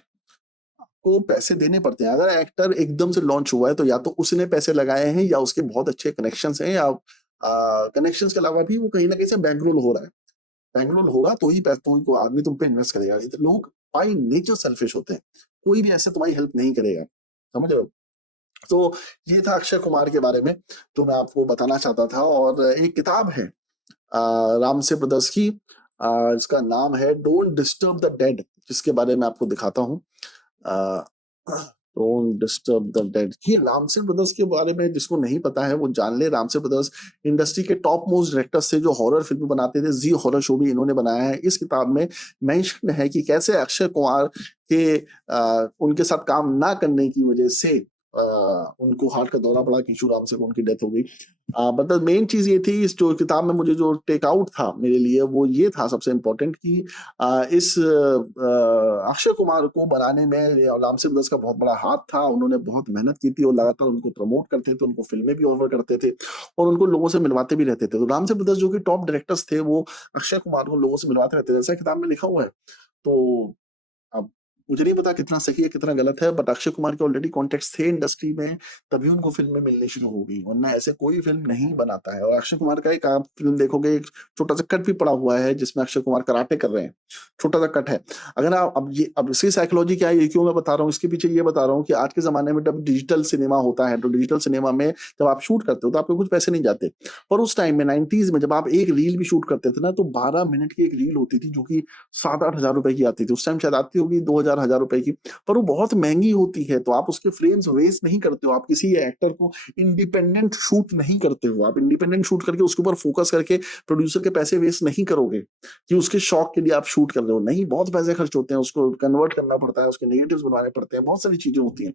को पैसे देने पड़ते हैं। अगर एक्टर एकदम से लॉन्च हुआ है तो या तो उसने पैसे लगाए हैं या उसके बहुत अच्छे कनेक्शंस हैं, या कनेक्शंस के अलावा भी वो कहीं ना कहीं से बैंकरोल हो रहा है। बैंगलोर होगा तो ही तो ही को आदमी तुम पे इन्वेस्ट करेगा। लोग बाय नेचर सेल्फिश होते हैं, कोई भी ऐसे तुम्हारी हेल्प नहीं करेगा। समझ रहे हो। तो ये था अक्षय कुमार के बारे में जो मैं आपको बताना चाहता था। और एक किताब है रामसे ब्रदर्स की, इसका नाम है डोंट डिस्टर्ब द डेड, जिसके बारे में आपको दिखाता हूँ। डोंट डिस्टर्ब द डेड, ये रामसे ब्रदर्स के बारे में जिसको नहीं पता है वो जान ले। रामसे ब्रदर्स इंडस्ट्री के टॉप मोस्ट डायरेक्टर्स थे जो हॉरर फिल्म बनाते थे। जी हॉरर शो भी इन्होंने बनाया है। इस किताब में मेंशन है कि कैसे अक्षय कुमार के उनके साथ काम ना करने की वजह से उनको हार्ट का दौरा पड़ा, किशोर से उनकी डेथ हो गई। बट द मेन चीज ये थी, इस जो किताब में मुझे जो टेक आउट था मेरे लिए, वो ये था सबसे इम्पोर्टेंट कि इस अक्षय कुमार को बनाने में रामसे ब्रदर्स का बहुत बड़ा हाथ था। उन्होंने बहुत मेहनत की थी और लगातार उनको प्रमोट करते थे, उनको फिल्में भी ऑफर करते थे और उनको लोगों से मिलवाते भी रहते थे। तो रामसे ब्रदर्स जो कि टॉप डायरेक्टर्स थे, वो अक्षय कुमार को लोगों से मिलवाते रहते थे, जैसा किताब में लिखा हुआ है। तो अब मुझे नहीं पता कितना सही है कितना गलत है, बट अक्षय कुमार के ऑलरेडी कॉन्टेक्ट थे इंडस्ट्री में, तभी उनको फिल्में मिलनी शुरू हो गई, वरना ऐसे कोई फिल्म नहीं बनाता है। और अक्षय कुमार का एक आप फिल्म देखोगे, एक छोटा सा कट भी पड़ा हुआ है जिसमें अक्षय कुमार कराटे कर रहे हैं, छोटा सा कट है। अगर आप अब इसकी साइकोलॉजी क्या है, ये क्यों मैं बता रहा हूँ, इसके पीछे ये बता रहा हूँ कि आज के जमाने में जब डिजिटल सिनेमा होता है, तो डिजिटल सिनेमा में जब आप शूट करते हो तो आपको कुछ पैसे नहीं जाते। और उस टाइम में 90s में जब आप एक रील भी शूट करते थे ना, तो 12 मिनट की एक रील होती थी जो कि 7-8 हजार रुपए की आती थी। उस टाइम शायद आती होगी 2 हजार रुपए की, पर वो बहुत महंगी होती है। तो आप उसके फ्रेम्स वेस्ट नहीं करते हो, आप किसी एक्टर को इंडिपेंडेंट शूट नहीं करते हो, आप इंडिपेंडेंट शूट करके उसके ऊपर फोकस करके प्रोड्यूसर के पैसे वेस्ट नहीं करोगे कि उसके शौक के लिए आप शूट कर रहे हो। नहीं, बहुत पैसे खर्च होते हैं, उसको कन्वर्ट करना पड़ता है, उसके नेगेटिव्स बनवाने पड़ते हैं, बहुत सारी चीजें होती हैं।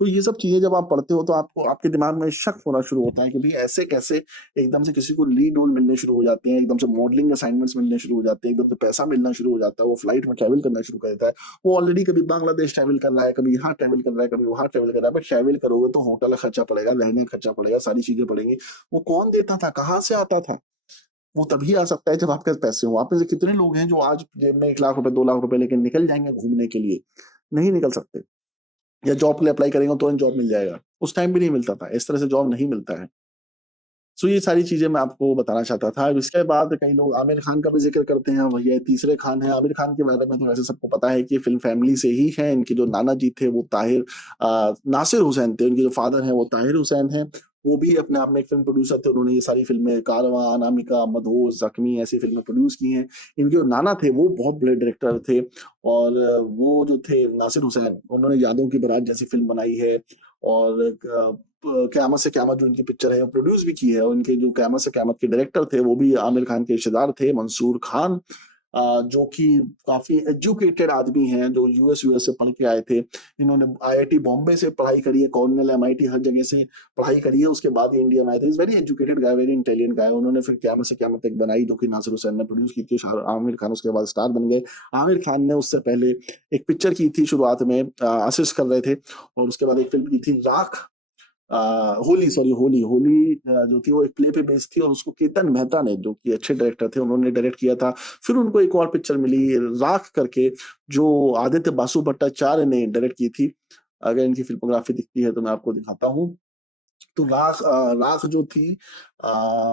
तो ये सब चीजें जब आप पढ़ते हो तो आपको आपके दिमाग में शक होना शुरू होता है कि भाई ऐसे कैसे एकदम से किसी को लीड रोल मिलने शुरू हो जाते हैं, एकदम से मॉडलिंग असाइनमेंट्स मिलने शुरू हो जाते हैं, एकदम से पैसा मिलना शुरू हो जाता है, वो फ्लाइट में ट्रैवल करना शुरू कर देता है। वो ऑलरेडी कभी बांग्लादेश ट्रैवल कर रहा है, कभी यहाँ ट्रैवल कर रहा है, कभी वहां ट्रैवल कर रहा है। बट ट्रैवल करोगे तो होटल का खर्चा पड़ेगा, रहने का खर्चा पड़ेगा, सारी चीजें पड़ेंगी। वो कौन देता था, कहाँ से आता था? वो तभी आ सकता है जब आपके पास पैसे हो। आप में से कितने लोग हैं जो आज जेब में 1 लाख रुपए 2 लाख रुपए लेके निकल जाएंगे घूमने के लिए? नहीं निकल सकते। या जॉब के लिए अप्लाई करेंगे तो तुरंत जॉब मिल जाएगा? उस टाइम भी नहीं मिलता था, इस तरह से जॉब नहीं मिलता है। सो ये सारी चीजें मैं आपको बताना चाहता था। अब इसके बाद कई लोग आमिर खान का भी जिक्र करते हैं, भैया तीसरे खान है। आमिर खान के बारे में तो वैसे सबको पता है कि फिल्म फैमिली से ही है। इनके जो नाना जी थे वो नासिर हुसैन थे, उनके जो फादर हैं वो ताहिर हुसैन हैं। वो भी अपने आप में एक फिल्म प्रोड्यूसर थे, उन्होंने ये सारी फिल्में कारवां, अनामिका, मदहोश, जख्मी ऐसी फिल्में प्रोड्यूस की हैं। इनके जो नाना थे वो बहुत बड़े डायरेक्टर थे। और वो जो थे नासिर हुसैन, उन्होंने यादों की बारात जैसी फिल्म बनाई है। और क़यामत से क़यामत जो इनकी पिक्चर है, प्रोड्यूस भी की है। और इनके जो क़यामत से क़यामत के डायरेक्टर थे वो भी आमिर खान के रिश्तेदार थे, मंसूर खान, जो कि काफी एजुकेटेड आदमी हैं, जो यूएस से पढ़ के आए थे। इन्होंने आईआईटी बॉम्बे से पढ़ाई करी है, कॉर्नेल, एमआईटी, हर जगह से पढ़ाई करी है। उसके बाद ये इंडिया में आए थे। Is very educated guy, very intelligent गाय। उन्होंने फिर क़यामत से क़यामत तक बनाई, जो कि नासिर हुसैन ने प्रोड्यूस की थी। आमिर खान उसके बाद स्टार बन गए। आमिर खान ने उससे पहले एक पिक्चर की थी, शुरुआत में असिस्ट कर रहे थे, और उसके बाद एक फिल्म की थी राख, होली, सॉरी होली, होली जो थी वो एक प्ले पे बेस्ड थी, और उसको केतन मेहता ने, जो कि अच्छे डायरेक्टर थे, उन्होंने डायरेक्ट किया था। फिर उनको एक और पिक्चर मिली राख करके, जो आदित्य बासु भट्टाचार्य ने डायरेक्ट की थी। अगर इनकी फिल्मोग्राफी दिखती है तो मैं आपको दिखाता हूँ। तो राख जो थी,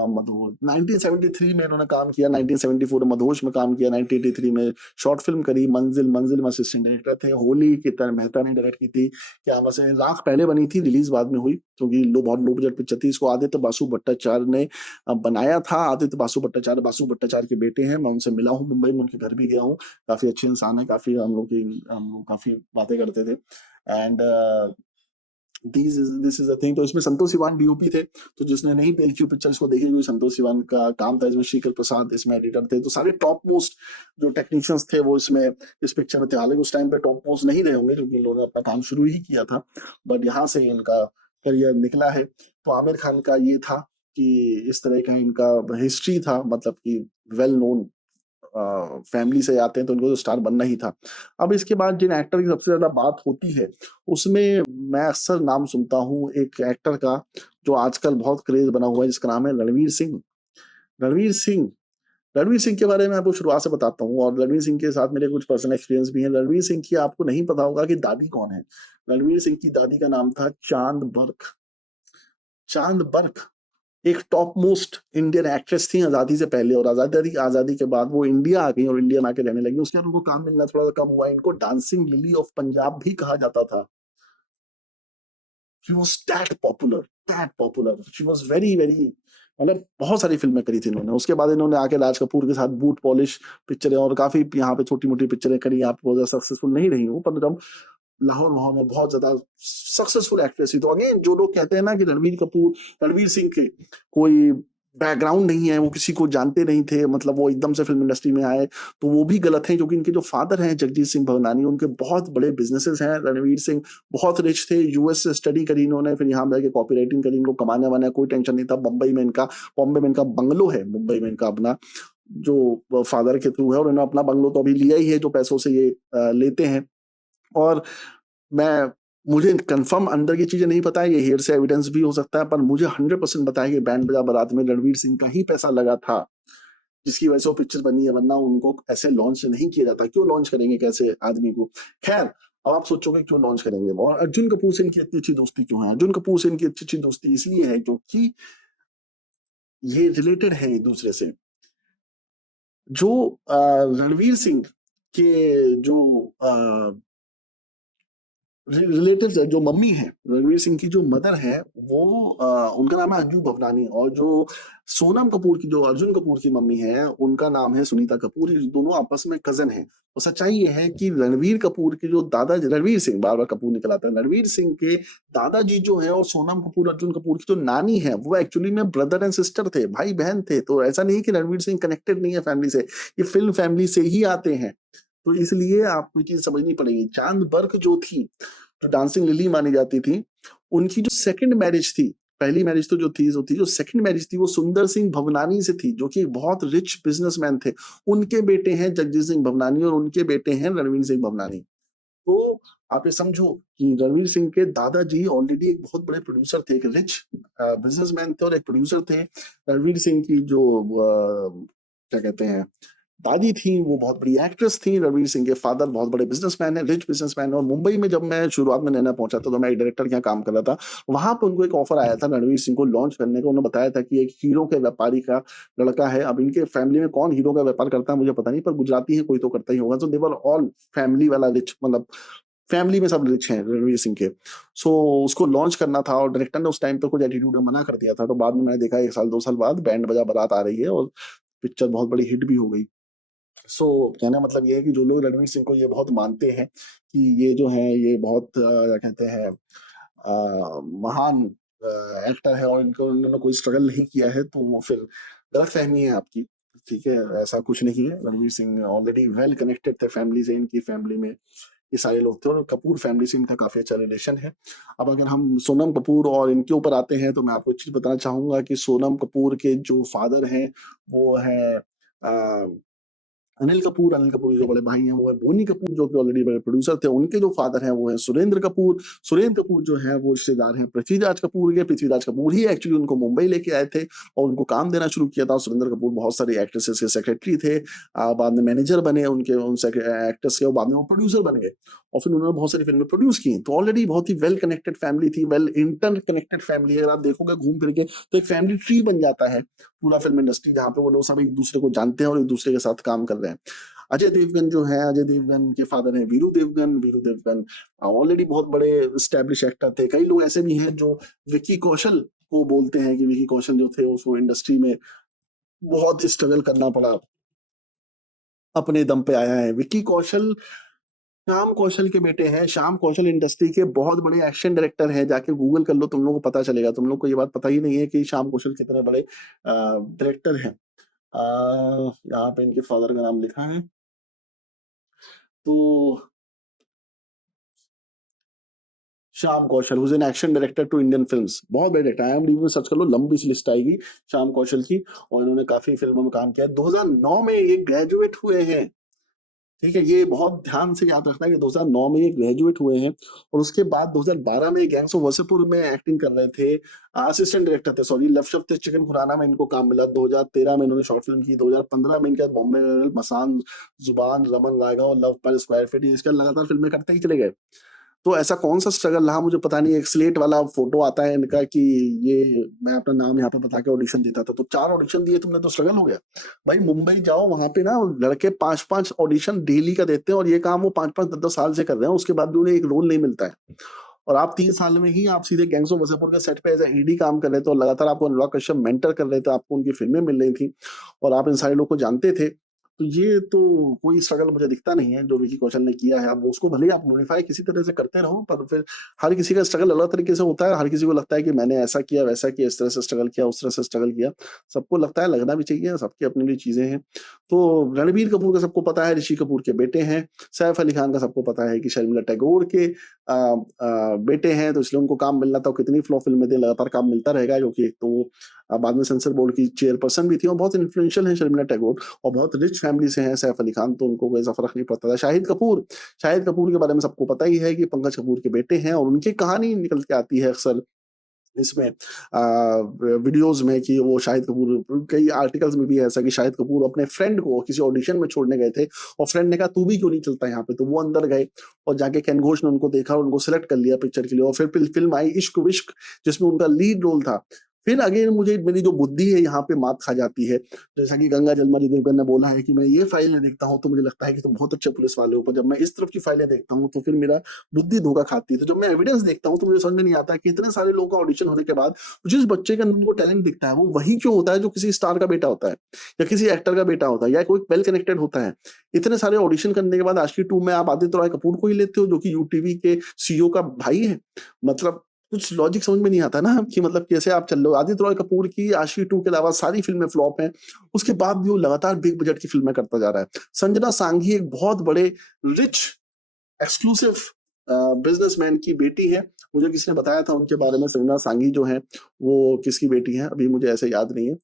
मधोश 1973 में इन्होंने काम किया, 1974 में मधोश में काम किया, 1983 में शॉर्ट फिल्म करी मंजिल, मंजिल में असिस्टेंट डायरेक्टर थे। होली केतन मेहता ने डायरेक्ट की थी। क्या से राख पहले बनी थी, रिलीज बाद में हुई, क्योंकि बहुत लो बजट पिक्चर थी। इसको आदित्य बासु भट्टाचार्य ने बनाया था। आदित्य बासु भट्टाचार्य के बेटे हैं। मैं उनसे मिला हूँ मुंबई में, उनके घर भी गया हूँ। काफी अच्छे इंसान है, काफी हम लोग काफी बातें करते थे। And this is a thing. तो इसमें संतोष सिवान डीओपी थे। तो जिसने नहीं पेलक्यू पिक्चर इसको देखी हुई, संतोष सिवान का काम था इसमें। श्रीकर प्रसाद इसमें एडिटर थे। तो सारे टॉप मोस्ट जो टेक्नीशियंस थे वो इसमें इस पिक्चर में थे। हालांकि उस टाइम पे टॉप मोस्ट नहीं रहे होंगे, क्योंकि इन लोगों ने अपना काम शुरू ही किया था, बट यहाँ से इनका करियर निकला है। तो आमिर खान का ये था कि इस तरह का इनका हिस्ट्री था, मतलब कि वेल नोन फैमिली से आते हैं, तो उनको तो स्टार बनना ही था। अब इसके बाद जिन एक्टर की सबसे ज्यादा बात होती है, उसमें मैं अक्सर नाम सुनता हूँ एक एक्टर का, जो आजकल बहुत क्रेज बना हुआ है, जिसका नाम है रणवीर सिंह। रणवीर सिंह रणवीर सिंह के बारे में आपको शुरुआत से बताता हूँ, और रणवीर सिंह के साथ मेरे कुछ पर्सनल एक्सपीरियंस भी हैं। रणवीर सिंह की आपको नहीं पता होगा कि दादी कौन है। रणवीर सिंह की दादी का नाम था चांद बर्क। चांद बर्क एक टॉप मोस्ट इंडियन एक्ट्रेस थी आजादी से पहले, और आजादी के बाद वो इंडिया आ गई और इंडिया में आके रहने लगी। उसके बाद उनको काम मिलना थोड़ा सा कम हुआ। इनको डांसिंग लिली ऑफ पंजाब भी कहा जाता था। She was that popular, she was very very, मतलब बहुत सारी फिल्में करी थी इन्होंने। उसके बाद इन्होंने आके राज कपूर के साथ बूट पॉलिश पिक्चरें और काफी यहाँ पे छोटी मोटी पिक्चरें करी। यहाँ पे बहुत ज्यादा सक्सेसफुल नहीं रही हूँ, पर जब लाहौर लाहौर में बहुत ज्यादा सक्सेसफुल एक्ट्रेस थी। तो अगेन जो लोग कहते हैं ना कि रणवीर सिंह के कोई बैकग्राउंड नहीं है, वो किसी को जानते नहीं थे, मतलब वो एकदम से फ़िल्म इंडस्ट्री में आए, तो वो भी गलत है क्योंकि इनके जो फादर हैं जगजीत सिंह भवनानी, उनके बहुत बड़े बिज़नेसेस हैं। रणवीर सिंह बहुत रिच थे, यूएस से स्टडी करी इन्होंने, फिर यहाँ पे आके कॉपी राइटिंग करी, इनको कमाने-वमाने का कोई टेंशन नहीं था। बॉम्बे में इनका बंगलो है, मुंबई में इनका अपना, जो फादर के थ्रू है, और इन्होंने अपना बंगलो तो अभी लिया ही है, जो पैसों से ये लेते हैं। और मैं मुझे कंफर्म अंदर की चीजें नहीं पता है, ये हेयरसे एविडेंस भी हो सकता है, पर मुझे 100% पता है कि बैंड बजा बारात में रणवीर सिंह का ही पैसा लगा था, जिसकी वजह से वो पिक्चर बनी है, वरना उनको ऐसे लॉन्च नहीं किया जाता। क्यों लॉन्च करेंगे कैसे आदमी को? खैर, अब आप सोचोगे क्यों लॉन्च करेंगे, और अर्जुन कपूर से इनकी इतनी अच्छी दोस्ती क्यों है? अर्जुन कपूर से इनकी अच्छी अच्छी दोस्ती इसलिए है क्योंकि ये रिलेटेड है एक दूसरे से। जो रणवीर सिंह के जो रिलेटिव्स है, जो मम्मी है रणवीर सिंह की, जो मदर है वो उनका नाम है अंजू भवनानी, और जो सोनम कपूर की, जो अर्जुन कपूर की मम्मी है, उनका नाम है सुनीता कपूर। ये दोनों आपस में कजन हैं। तो सच्चाई ये है कि रणवीर कपूर के जो दादा, रणवीर सिंह, बार बार कपूर निकल आता है, रणवीर सिंह के दादाजी जो है, और सोनम कपूर अर्जुन कपूर की जो नानी है, वो एक्चुअली में ब्रदर एंड सिस्टर थे, भाई बहन थे। तो ऐसा नहीं कि रणवीर सिंह कनेक्टेड नहीं है फैमिली से, ये फिल्म फैमिली से ही आते हैं। तो इसलिए आपको ये चीज समझनी पड़ेगी। चांद बर्क जो थी, जो डांसिंग लिली मानी जाती थी, उनकी जो सेकंड मैरिज थी, पहली मैरिज तो जो सेकंड मैरिज थी वो सुंदर सिंह भवनानी से थी, जो कि एक बहुत रिच बिजनेसमैन थे। उनके बेटे हैं जगजीत सिंह भवनानी, और उनके बेटे हैं रणवीर सिंह भवनानी। तो आप ये समझो कि रणवीर सिंह के दादाजी ऑलरेडी एक बहुत बड़े प्रोड्यूसर थे, एक रिच बिजनेसमैन थे और एक प्रोड्यूसर थे। रणवीर सिंह की जो क्या कहते हैं, दादी थी, वो बहुत बड़ी एक्ट्रेस थी। रणवीर सिंह के फादर बहुत बड़े बिजनेसमैन है, रिच बिजनेसमैन है। और मुंबई में जब मैं शुरुआत में नया पहुंचा था, तो मैं एक डायरेक्टर के यहाँ काम कर रहा था। वहां पे उनको एक ऑफर आया था रणवीर सिंह को लॉन्च करने का। उन्होंने बताया था कि एक हीरो के व्यापारी का लड़का है। अब इनके फैमिली में कौन हीरो का व्यापार करता है मुझे पता नहीं, पर गुजराती है कोई तो करता ही होगा। तो देवर ऑल फैमिली वाला रिच, मतलब फैमिली में सब रिच हैं रणवीर सिंह के। सो उसको लॉन्च करना था, और डायरेक्टर ने उस टाइम पे कुछ एटीट्यूड में मना कर दिया था। तो बाद में मैंने देखा 1 साल 2 साल बाद बैंड बजा बारात आ रही है, और पिक्चर बहुत बड़ी हिट भी हो गई। कहने का मतलब ये है कि जो लोग रणवीर सिंह को ये बहुत मानते हैं कि ये जो है, ये बहुत क्या कहते हैं, महान एक्टर है, और इनको उन्होंने कोई स्ट्रगल नहीं किया है, तो वो फिर गलत फहमी है आपकी। ठीक है, ऐसा कुछ नहीं है। Ranveer Singh already well connected थे फैमिली से, इनकी फैमिली में ये सारे लोग थे, और कपूर फैमिली से इनका काफी अच्छा रिलेशन है। अब अगर हम सोनम कपूर और इनके ऊपर आते हैं, तो मैं आपको एक चीज बताना चाहूंगा कि सोनम कपूर के जो फादर हैं, वो है अनिल कपूर के जो बड़े भाई हैं वो है बोनी कपूर, जो कि ऑलरेडी बड़े प्रोड्यूसर थे। उनके जो फादर हैं वो है सुरेंद्र कपूर जो है वो रिश्तेदार हैं पृथ्वीराज कपूर के। पृथ्वीराज कपूर ही एक्चुअली उनको मुंबई लेके आए थे और उनको काम देना शुरू किया था। सुरेंद्र कपूर बहुत सारी एक्ट्रेसेस के सेक्रेटरी थे, बाद में मैनेजर बने उनके, उन एक्ट्रेस के, और बाद में वो प्रोड्यूसर बन गए, और फिर उन्होंने बहुत सारी फिल्में प्रोड्यूस की। तो ऑलरेडी बहुत ही वेल कनेक्टेड फैमिली थी, वेल इंटर कनेक्टेड फैमिली। अगर आप देखोगे घूम फिर के, तो एक फैमिली ट्री बन जाता है पूरा फिल्म इंडस्ट्री, जहाँ पे वो लोग सब एक दूसरे को जानते हैं और एक दूसरे के साथ काम कर रहे हैं। अजय देवगन जो है, अजय देवगन के फादर हैं वीरू देवगन ऑलरेडी बहुत बड़े स्टैब्लिश एक्टर थे। कई लोग ऐसे भी हैं जो विकी कौशल को बोलते हैं कि विकी कौशल जो थे उसको इंडस्ट्री में बहुत स्ट्रगल करना पड़ा, अपने दम पे आया है। विकी कौशल श्याम कौशल के बेटे हैं। श्याम कौशल इंडस्ट्री के बहुत बड़े एक्शन डायरेक्टर हैं, जाके गूगल कर लो, तुम लोगों को पता चलेगा। तुम लोग को ये बात पता ही नहीं है कि श्याम कौशल कितने बड़े डायरेक्टर हैं। यहाँ पे इनके फादर का नाम लिखा है, तो Shyam Kaushal who's an action director to Indian films, बहुत बड़े डायरेक्टर। IMDb में सर्च कर लो, लंबी सी लिस्ट आएगी श्याम कौशल की, और इन्होंने काफी फिल्मों में काम किया है। 2009 में ये ग्रेजुएट हुए हैं। ठीक है, ये बहुत ध्यान से याद रखना है कि 2009 में ये ग्रेजुएट हुए हैं, और उसके बाद 2012 में गैंग्स ऑफ वासेपुर में एक्टिंग कर रहे थे, असिस्टेंट डायरेक्टर थे, सॉरी। लव शफ्त चिकन खुराना में इनको काम मिला। 2013 में इन्होंने शॉर्ट फिल्म की। 2015 में इनका बॉम्बे मसान, जुबान, रमन राघव, लव पर स्क्वायर फीट, इसका लगातार फिल्में करते ही चले गए। तो ऐसा कौन सा स्ट्रगल रहा मुझे पता नहीं। एक स्लेट वाला फोटो आता है इनका कि ये मैं अपना नाम यहाँ पे बता के ऑडिशन देता था, तो 4 ऑडिशन दिए तुमने तो स्ट्रगल हो गया। भाई मुंबई जाओ, वहां पे ना लड़के 5-5 ऑडिशन डेली का देते हैं, और ये काम वो 5-5 10-10 साल से कर रहे हैं, उसके बाद भी उन्हें एक रोल नहीं मिलता है। और आप 3 साल में ही आप सीधे गैंग्स ऑफ वासेपुर के सेट पे एज ED काम कर रहे थे, और लगातार आपको अनुराग कश्यप मेंटर कर रहे थे, आपको उनकी फिल्में मिल रही थी, और आप इन सारे लोग को जानते थे। तो ये तो कोई स्ट्रगल मुझे दिखता नहीं है जो विकी कौशल ने किया है। अब उसको भले ही आप ग्लोरीफाई किसी तरह से करते रहो, पर फिर हर किसी का स्ट्रगल अलग तरीके से होता है। हर किसी को लगता है कि मैंने ऐसा किया, वैसा किया, इस तरह से स्ट्रगल किया, उस तरह से स्ट्रगल किया। सबको लगता है, लगना भी चाहिए, सबकी अपनी-अपनी चीज़ें हैं। तो रणबीर कपूर का सबको पता है, ऋषि कपूर के बेटे हैं। सैफ अली खान का सबको पता है कि शर्मिला टैगोर के बेटे हैं, तो इसलिए उनको काम मिलना था। कितनी फ्लॉप फ़िल्में दें, लगातार काम मिलता रहेगा, क्योंकि एक तो वो बाद में सेंसर बोर्ड की चेयरपर्सन भी थी और बहुत इन्फ्लुएंशियल हैं शर्मिला टैगोर, और बहुत रिच फैमिली से हैं सैफ अली खान, तो उनको कोई ऐसा फ़र्क नहीं पड़ता था। शाहिद कपूर के बारे में सबको पता ही है कि पंकज कपूर के बेटे हैं, और उनकी कहानी निकल के आती है अक्सर इसमें वीडियोज़ में कि वो शाहिद कपूर, कई आर्टिकल्स में भी है ऐसा कि शाहिद कपूर अपने फ्रेंड को किसी ऑडिशन में छोड़ने गए थे, और फ्रेंड ने कहा तू भी क्यों नहीं चलता यहाँ पे, तो वो अंदर गए और जाके केन घोष ने उनको देखा और उनको सेलेक्ट कर लिया पिक्चर के लिए, और फिर फ़िल्म आई इश्क विश्क, जिसमें उनका लीड रोल था। फिर अगेन मुझे मेरी जो बुद्धि है यहाँ पे मात खा जाती है। जैसा कि गंगा जमुना देवगन ने बोला है कि मैं ये फाइलें देखता हूँ तो मुझे लगता है कि तुम बहुत अच्छे पुलिस वाले हो, पर जब मैं इस तरफ की फाइलें देखता हूँ तो फिर मेरा बुद्धि धोखा खाती है। तो जब मैं एविडेंस देखता हूँ तो मुझे समझ में नहीं आता कि इतने सारे लोगों का ऑडिशन होने के बाद जिस बच्चे के अंदर वो टैलेंट दिखता है वो वही क्यों होता है जो किसी स्टार का बेटा होता है, या किसी एक्टर का बेटा होता है, या कोई वेल कनेक्टेड होता है। इतने सारे ऑडिशन करने के बाद आशिकी 2 में आप आदित्य रॉय कपूर को ही लेते हो, जो कि यूटीवी के सीईओ का भाई है। मतलब कुछ लॉजिक समझ में नहीं आता ना कि मतलब कैसे आप चल रहे हो। आदित्य रॉय कपूर की आशिकी 2 के अलावा सारी फिल्में फ्लॉप हैं, उसके बाद भी वो लगातार बिग बजट की फिल्में करता जा रहा है। संजना सांघी एक बहुत बड़े रिच एक्सक्लूसिव बिजनेसमैन की बेटी है। मुझे किसी ने बताया था उनके बारे में, संजना सांघी जो है वो किसकी बेटी है, अभी मुझे ऐसे याद नहीं है।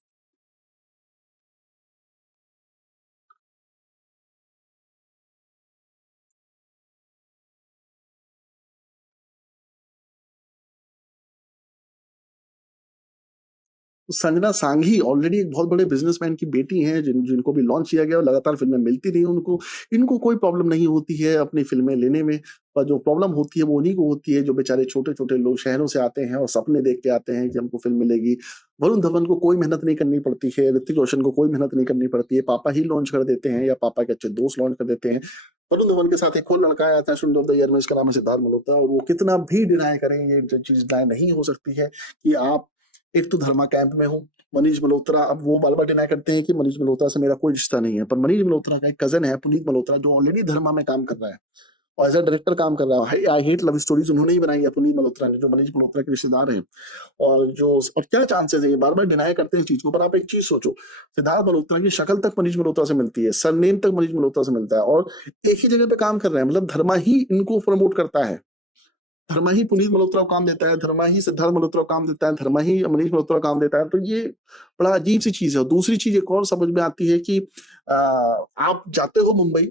संजना सांघी ऑलरेडी एक बहुत बड़े बिजनेसमैन की बेटी हैं, जिनको भी लॉन्च किया गया और लगातार फिल्में मिलती रही उनको। इनको कोई प्रॉब्लम नहीं होती है अपनी फिल्में लेने में, पर जो प्रॉब्लम होती है वो उन्हीं को होती है जो बेचारे छोटे-छोटे लोग शहरों से आते हैं और सपने देख के आते हैं कि हमको फ़िल्म मिलेगी। वरुण धवन को कोई मेहनत नहीं करनी पड़ती है, ऋतिक रोशन को कोई मेहनत नहीं करनी पड़ती है, पापा ही लॉन्च कर देते हैं या पापा के अच्छे दोस्त लॉन्च कर देते हैं। वरुण धवन के साथ एक और लड़का आया था स्टूडेंट ऑफ द ईयर में, इसका नाम है सिद्धार्थ मल्होत्रा, और वो कितना भी डिनाई करें ये चीज़ डिनाई नहीं हो सकती है कि आप एक तो धर्मा कैंप में हो। मनीष मल्होत्रा, अब वो बार-बार डिनाई करते हैं कि मनीष मल्होत्रा से मेरा कोई रिश्ता नहीं है, पर मनीष मल्होत्रा का एक कज़न है पुनीत मल्होत्रा, जो ऑलरेडी धर्मा में काम कर रहा है और एज़ अ डायरेक्टर काम कर रहा है। आई हेट लव स्टोरीज़ उन्होंने ही बनाई है पुनीत मल्होत्रा ने, जो मनीष मल्होत्रा के रिश्तेदार हैं। और क्या चांसेस है, ये बार-बार डिनाई करते हैं इस चीज़ को, पर आप एक चीज़ सोचो, सिद्धार्थ मल्होत्रा की शक्ल तक मनीष मल्होत्रा से मिलती है, सरनेम तक मनीष मल्होत्रा से मिलता है, और एक ही जगह पे काम कर रहे हैं। मतलब धर्मा ही इनको प्रमोट करता है। धर्मा ही पुनीत मल्होत्रा को काम देता है, धर्मा ही सिद्धार्थ मल्होत्रा को काम देता है, धर्मा ही मनीष मल्होत्रा को काम देता है। तो ये बड़ा अजीब-सी चीज़ है। और दूसरी चीज़ एक और समझ में आती है कि आप जाते हो मुंबई,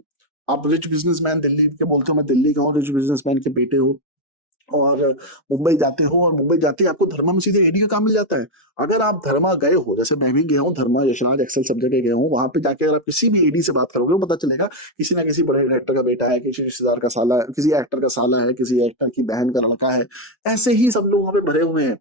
आप रिच बिज़नेसमैन दिल्ली के बोलते हो, मैं दिल्ली का हूँ, रिच बिज़नेसमैन के बेटे हो, और मुंबई जाते हो, और मुंबई जाते ही आपको धर्मा में सीधे एडी का काम मिल जाता है। अगर आप धर्मा गए हो, जैसे मैं भी गया हूँ धर्मा, यशराज, एक्सेल सब जगह गया हूँ, वहाँ पे जाके अगर आप किसी भी एडी से बात करोगे, वो पता चलेगा किसी ना किसी बड़े डायरेक्टर का बेटा है, किसी रिश्तेदार का साला है, किसी एक्टर का साला है, किसी एक्टर की बहन का लड़का है। ऐसे ही सब लोग वहाँ पे भरे हुए हैं।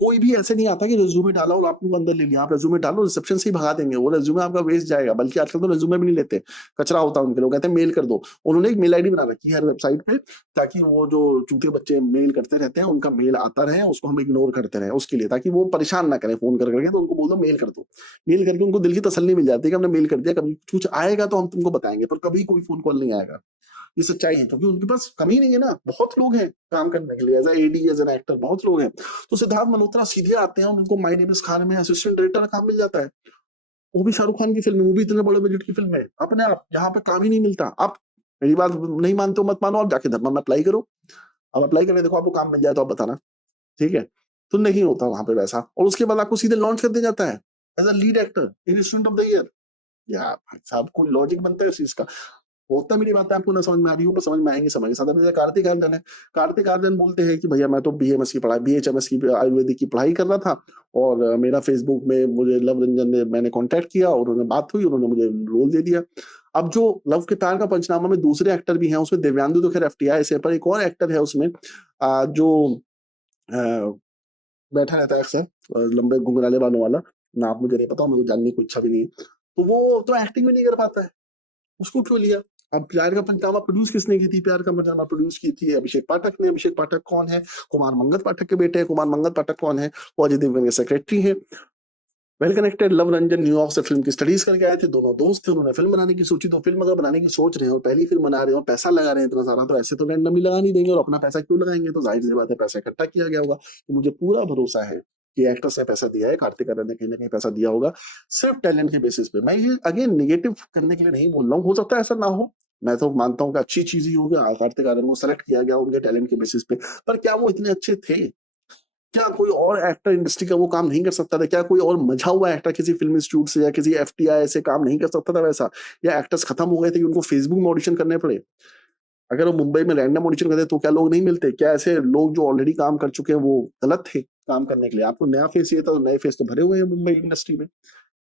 कोई भी ऐसे नहीं आता कि रिज्यूमे डाला और आपको अंदर ले लिया। आप रिज्यूमे डालो, रिसेप्शन से ही भगा देंगे, वो रिज्यूमे आपका वेस्ट जाएगा। बल्कि आजकल तो रिज्यूमे भी नहीं लेते, कचरा होता है उनके, लोग कहते हैं मेल कर दो। उन्होंने एक मेल आईडी बना रखी है हर वेबसाइट पे, ताकि वो जो चूतिए बच्चे मेल करते रहते हैं उनका मेल आता रहे, उसको हम इग्नोर करते रहें उसके लिए, ताकि वो परेशान ना करें फोन कर करके। तो उनको बोल दो मेल कर दो। मेल करके उनको दिल की तसल्ली मिल जाती है कि हमने मेल कर दिया, कभी कुछ आएगा तो हम तुमको बताएंगे, पर कभी कोई फोन कॉल नहीं आएगा। ये सच्चाई है, क्योंकि उनके पास कमी नहीं है ना, बहुत लोग हैं काम करने के लिए, as AD, as an actor, बहुत लोग हैं। तो सिद्धार्थ मल्होत्रा सीधे आते हैं और उनको माय नेम इज खान में असिस्टेंट डायरेक्टर का काम मिल जाता है। वो भी शाहरुख खान की फिल्म है, वो भी इतने बड़े बजट की फिल्म है। अपने आप जहाँ पे काम ही नहीं मिलता, आप मेरी बात नहीं मानते हो मत मानो, आप जाके धर्मा में अप्लाई करो। अब अप्लाई करके देखो, आपको काम मिल जाए तो आप बताना, ठीक है। तो नहीं होता वहां पे वैसा, और उसके बाद आपको सीधे लॉन्च कर दिया जाता है as a lead actor in Student of the Year. या भाई साहब, कोई लॉजिक बनता है इस चीज का? होता मेरी बात है आपको ना समझ में आ रही हो, पर समझ में आएंगे, समझ साथ में। कार्तिक आर्यन है, कार्तिक आर्यन बोलते हैं कि भैया मैं तो बीएमएस की पढ़ाई, बीएचएमएस की आयुर्वेदिक की पढ़ाई कर रहा था, और मेरा फेसबुक में मुझे लव रंजन ने, मैंने कांटेक्ट किया और उन्होंने बात हुई, उन्होंने मुझे रोल दे दिया। अब जो लव के प्यार का पंचनामा में दूसरे एक्टर भी हैं, उसमें दिव्यांदु तो खैर एफटीआई से, पर एक और एक्टर है उसमें जो अ, बैठा रहता है अक्सर, लंबे घुंघराले बालों वाला, नाम मुझे नहीं पता, मुझे जानने की इच्छा भी नहीं है। तो वो तो एक्टिंग भी नहीं कर पाता है, उसको क्यों लिया? अब प्यार का पंचनामा प्रोड्यूस किसने की थी? प्यार का पंचनामा प्रोड्यूस की थी अभिषेक पाठक ने। अभिषेक पाठक कौन है? कुमार मंगत पाठक के बेटे हैं। कुमार मंगत पाठक कौन है? वो अजय देवगन के सेक्रेटरी हैं। Well connected love Ranjan New York से फिल्म की स्टडीज करके आए थे, दोनों दोस्त थे, उन्होंने फिल्म बनाने की सोची। तो फिल्म अगर बनाने की सोच रहे हैं और पहली फिल्म बना रहे हो, पैसा लगा रहे हैं इतना सारा, तो ऐसे तो रैंडमली लगा नहीं देंगे। और अपना पैसा क्यों लगाएंगे, तो जाहिर सी बात है पैसा इकट्ठा किया गया होगा। तो मुझे पूरा भरोसा है कि एक्टर्स ने पैसा दिया है, कार्तिक आर्यन ने कहीं ना कहीं पैसा दिया होगा, सिर्फ टैलेंट के बेसिस पे। मैं ये अगेन निगेटिव करने के लिए नहीं बोल रहा हूँ, हो सकता है ऐसा ना हो, मैं तो मानता हूँ कि अच्छी चीज ही होगी, कार्तिक आर्यन को सेलेक्ट किया गया उनके टैलेंट के बेसिस पे। पर क्या वो इतने अच्छे थे? क्या कोई और एक्टर इंडस्ट्री का वो काम नहीं कर सकता था? क्या कोई और मझा हुआ एक्टर किसी फिल्म इंस्टीट्यूट से या किसी एफटीआई से काम नहीं कर सकता था वैसा? या एक्टर्स खत्म हो गए थे कि उनको फेसबुक में ऑडिशन करने पड़े? अगर वो मुंबई में रैंडम ऑडिशन करते तो क्या लोग नहीं मिलते? क्या ऐसे लोग जो ऑलरेडी काम कर चुके हैं वो गलत थे काम करने के लिए? आपको नया फेस चाहिए था, तो नए फेस तो भरे हुए हैं मुंबई इंडस्ट्री में,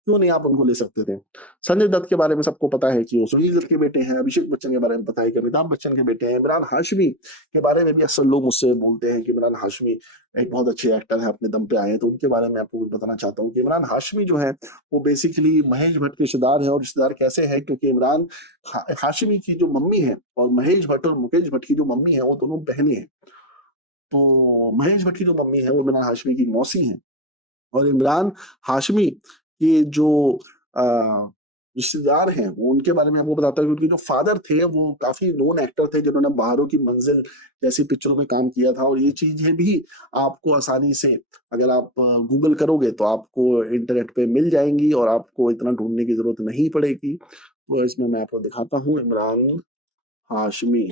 क्यों नहीं आप उनको ले सकते थे? संजय दत्त के बारे में सबको पता है कि वो सुनील दत्त के बेटे हैं, अभिषेक बच्चन के बारे में पता है कि अमिताभ बच्चन के बेटे हैं, इमरान हाशमी के बारे में भी अक्सर लोग मुझसे बोलते हैं कि इमरान हाशमी एक बहुत अच्छे एक्टर है, अपने दम पे आए हैं। तो उनके बारे में आपको कुछ बताना चाहता हूँ कि इमरान हाशमी जो है वो बेसिकली महेश भट्ट के रिश्तेदार है। और रिश्तेदार कैसे है, क्योंकि इमरान हाशमी की जो मम्मी है और महेश भट्ट और मुकेश भट्ट की जो मम्मी है वो दोनों बहनें हैं। तो महेश भट्ट की जो मम्मी है वो इमरान हाशमी की मौसी है। और इमरान हाशमी के जो अ, रिश्तेदार हैं वो उनके बारे में आपको बताता हूँ कि उनके जो फादर थे वो काफी नोन एक्टर थे, जिन्होंने बहारों की मंजिल जैसी पिक्चरों में काम किया था। और ये चीजें भी आपको आसानी से, अगर आप गूगल करोगे तो आपको इंटरनेट पे मिल जाएंगी और आपको इतना ढूंढने की जरूरत नहीं पड़ेगी। तो इसमें मैं आपको दिखाता हूँ इमरान हाशमी।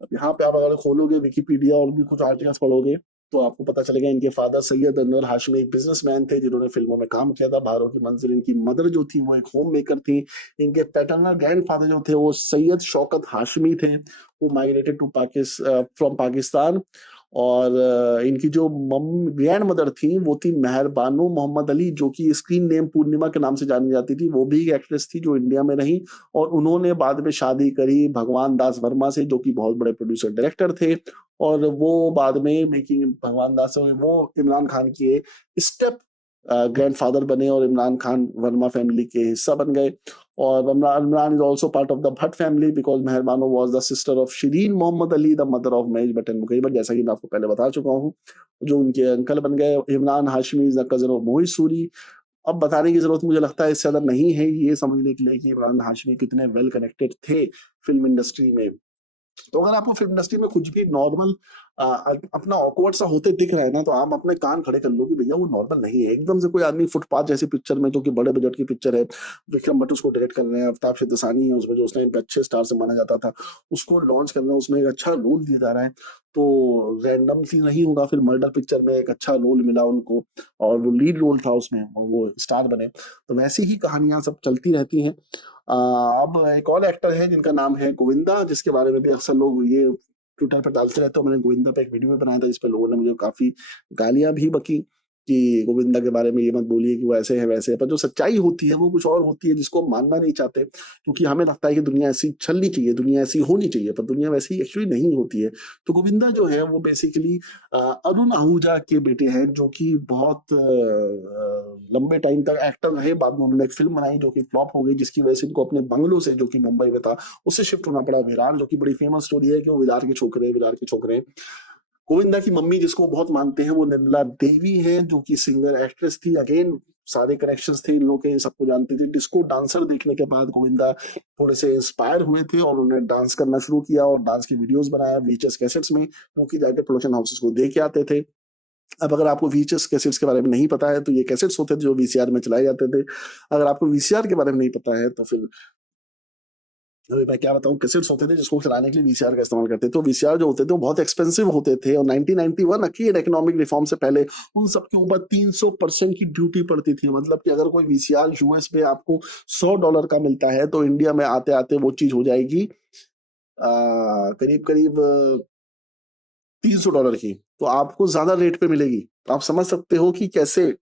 अब यहाँ पे आप अगर खोलोगे विकिपीडिया और भी कुछ आर्टिकल्स पढ़ोगे तो आपको पता चलेगा इनके फादर सैयद अनवर हाशमी एक बिजनेसमैन थे, जिन्होंने फिल्मों में काम किया था, बहारों की मंजिल। इनकी मदर जो थी वो एक होम मेकर थी। इनके पैटर्नल ग्रैंडफादर जो थे वो सैयद शौकत हाशमी थे, वो माइग्रेटेड टू फ्रॉम पाकिस्तान। और इनकी जो ग्रैंड मदर थी वो थी मेहरबानो मोहम्मद अली, जो कि स्क्रीन नेम पूर्णिमा के नाम से जानी जाती थी। वो भी एक एक्ट्रेस थी जो इंडिया में रही, और उन्होंने बाद में शादी करी भगवान दास वर्मा से, जो कि बहुत बड़े प्रोड्यूसर डायरेक्टर थे। और वो बाद में मेकिंग भगवान दास से वो इमरान खान के स्टेप ग्रैंडफादर बने और इमरान खान वर्मा फैमिली के हिस्सा बन गए। और Imran is also part of the Bhatt family because Mehrbano was the sister of Shirin Mohammad Ali, the mother of Mahesh Bhatt and Mukesh Bhatt, जैसा कि मैं आपको पहले बता चुका हूँ, जो उनके अंकल बन गए। Imran Hashmi is the cousin of Mohit Suri. अब बताने की जरूरत मुझे लगता है इससे ज्यादा नहीं है ये समझने के लिए कि इमरान हाशमी कितने वेल कनेक्टेड थे फिल्म इंडस्ट्री में। तो अगर आपको फिल्म इंडस्ट्री में कुछ भी नॉर्मल अपना ऑकवर्ड सा होते दिख रहा है ना, तो आप अपने कान खड़े कर लो कि भैया वो नॉर्मल नहीं है। एकदम से कोई आदमी फुटपाथ जैसी पिक्चर में, जो कि बड़े बजट की पिक्चर है, विक्रम भट्ट उसको डायरेक्ट कर रहे हैं, आफ्ताब सिद्दीकी है उसमें जो उसने एक अच्छे स्टार से माना जाता था, उसको लॉन्च कर रहे हैं, उसमें एक अच्छा रोल दिया जा रहा है। तो रैंडमली नहीं होगा। फिर मर्डर पिक्चर में एक अच्छा रोल मिला उनको और वो लीड रोल था उसमें और वो स्टार बने। तो वैसी ही कहानियां सब चलती रहती हैं। अब एक और एक्टर है जिनका नाम है गोविंदा, जिसके बारे में भी अक्सर लोग ये ट्विटर पर डालते रहते हो। मैंने गोविंदा पे एक वीडियो भी बनाया था जिसपे लोगों ने मुझे काफी गालियां भी बकी कि गोविंदा के बारे में ये मत बोलिए कि वो ऐसे है वैसे है। पर जो सच्चाई होती है वो कुछ और होती है, जिसको हम मानना नहीं चाहते, क्योंकि हमें लगता है कि दुनिया ऐसी चलनी चाहिए, दुनिया ऐसी होनी चाहिए, पर दुनिया वैसी एक्चुअली नहीं होती है। तो गोविंदा जो है वो बेसिकली अरुण आहूजा के बेटे हैं, जो कि बहुत लंबे टाइम तक एक्टर रहे। बाद में उन्होंने एक फिल्म बनाई जो कि फ्लॉप हो गई, जिसकी वजह से इनको अपने बंगलो से, जो कि मुंबई में था, उससे शिफ्ट होना पड़ा विरार, जो कि बड़ी फेमस स्टोरी है कि वो विरार के छोकरे। गोविंदा की मम्मी जिसको बहुत मानते हैं वो निर्मला देवी है, जो कि सिंगर एक्ट्रेस थी। अगेन सारे कनेक्शंस थे इन लोगों के, सबको जानते थे। डिस्को डांसर देखने के बाद गोविंदा थोड़े से इंस्पायर हुए थे और उन्होंने डांस करना शुरू किया और डांस की वीडियोस बनाया वीएचएस कैसेट्स में, क्योंकि जाके प्रोडक्शन हाउसेस को दे के आते थे। अब अगर आपको वीएचएस कैसेट्स के बारे में नहीं पता है, तो ये कैसेट्स होते थे जो वीसीआर में चलाए जाते थे। अगर आपको वीसीआर के बारे में नहीं पता है तो फिर अभी मैं क्या बताऊं, कैसेट्स होते थे जिसको चलाने के लिए वीसीआर का इस्तेमाल करते थे। तो वीसीआर जो होते थे वो बहुत एक्सपेंसिव होते थे, और 1991 अकीड इकोनॉमिक रिफॉर्म से पहले उन सब के ऊपर 300% की ड्यूटी पड़ती थी। मतलब कि अगर कोई वीसीआर यूएस में आपको $100 का मिलता है, तो इंडिया में आते आते वो चीज हो जाएगी करीब करीब $300 की। तो आपको ज्यादा रेट पे मिलेगी। तो आप समझ सकते हो कि कैसे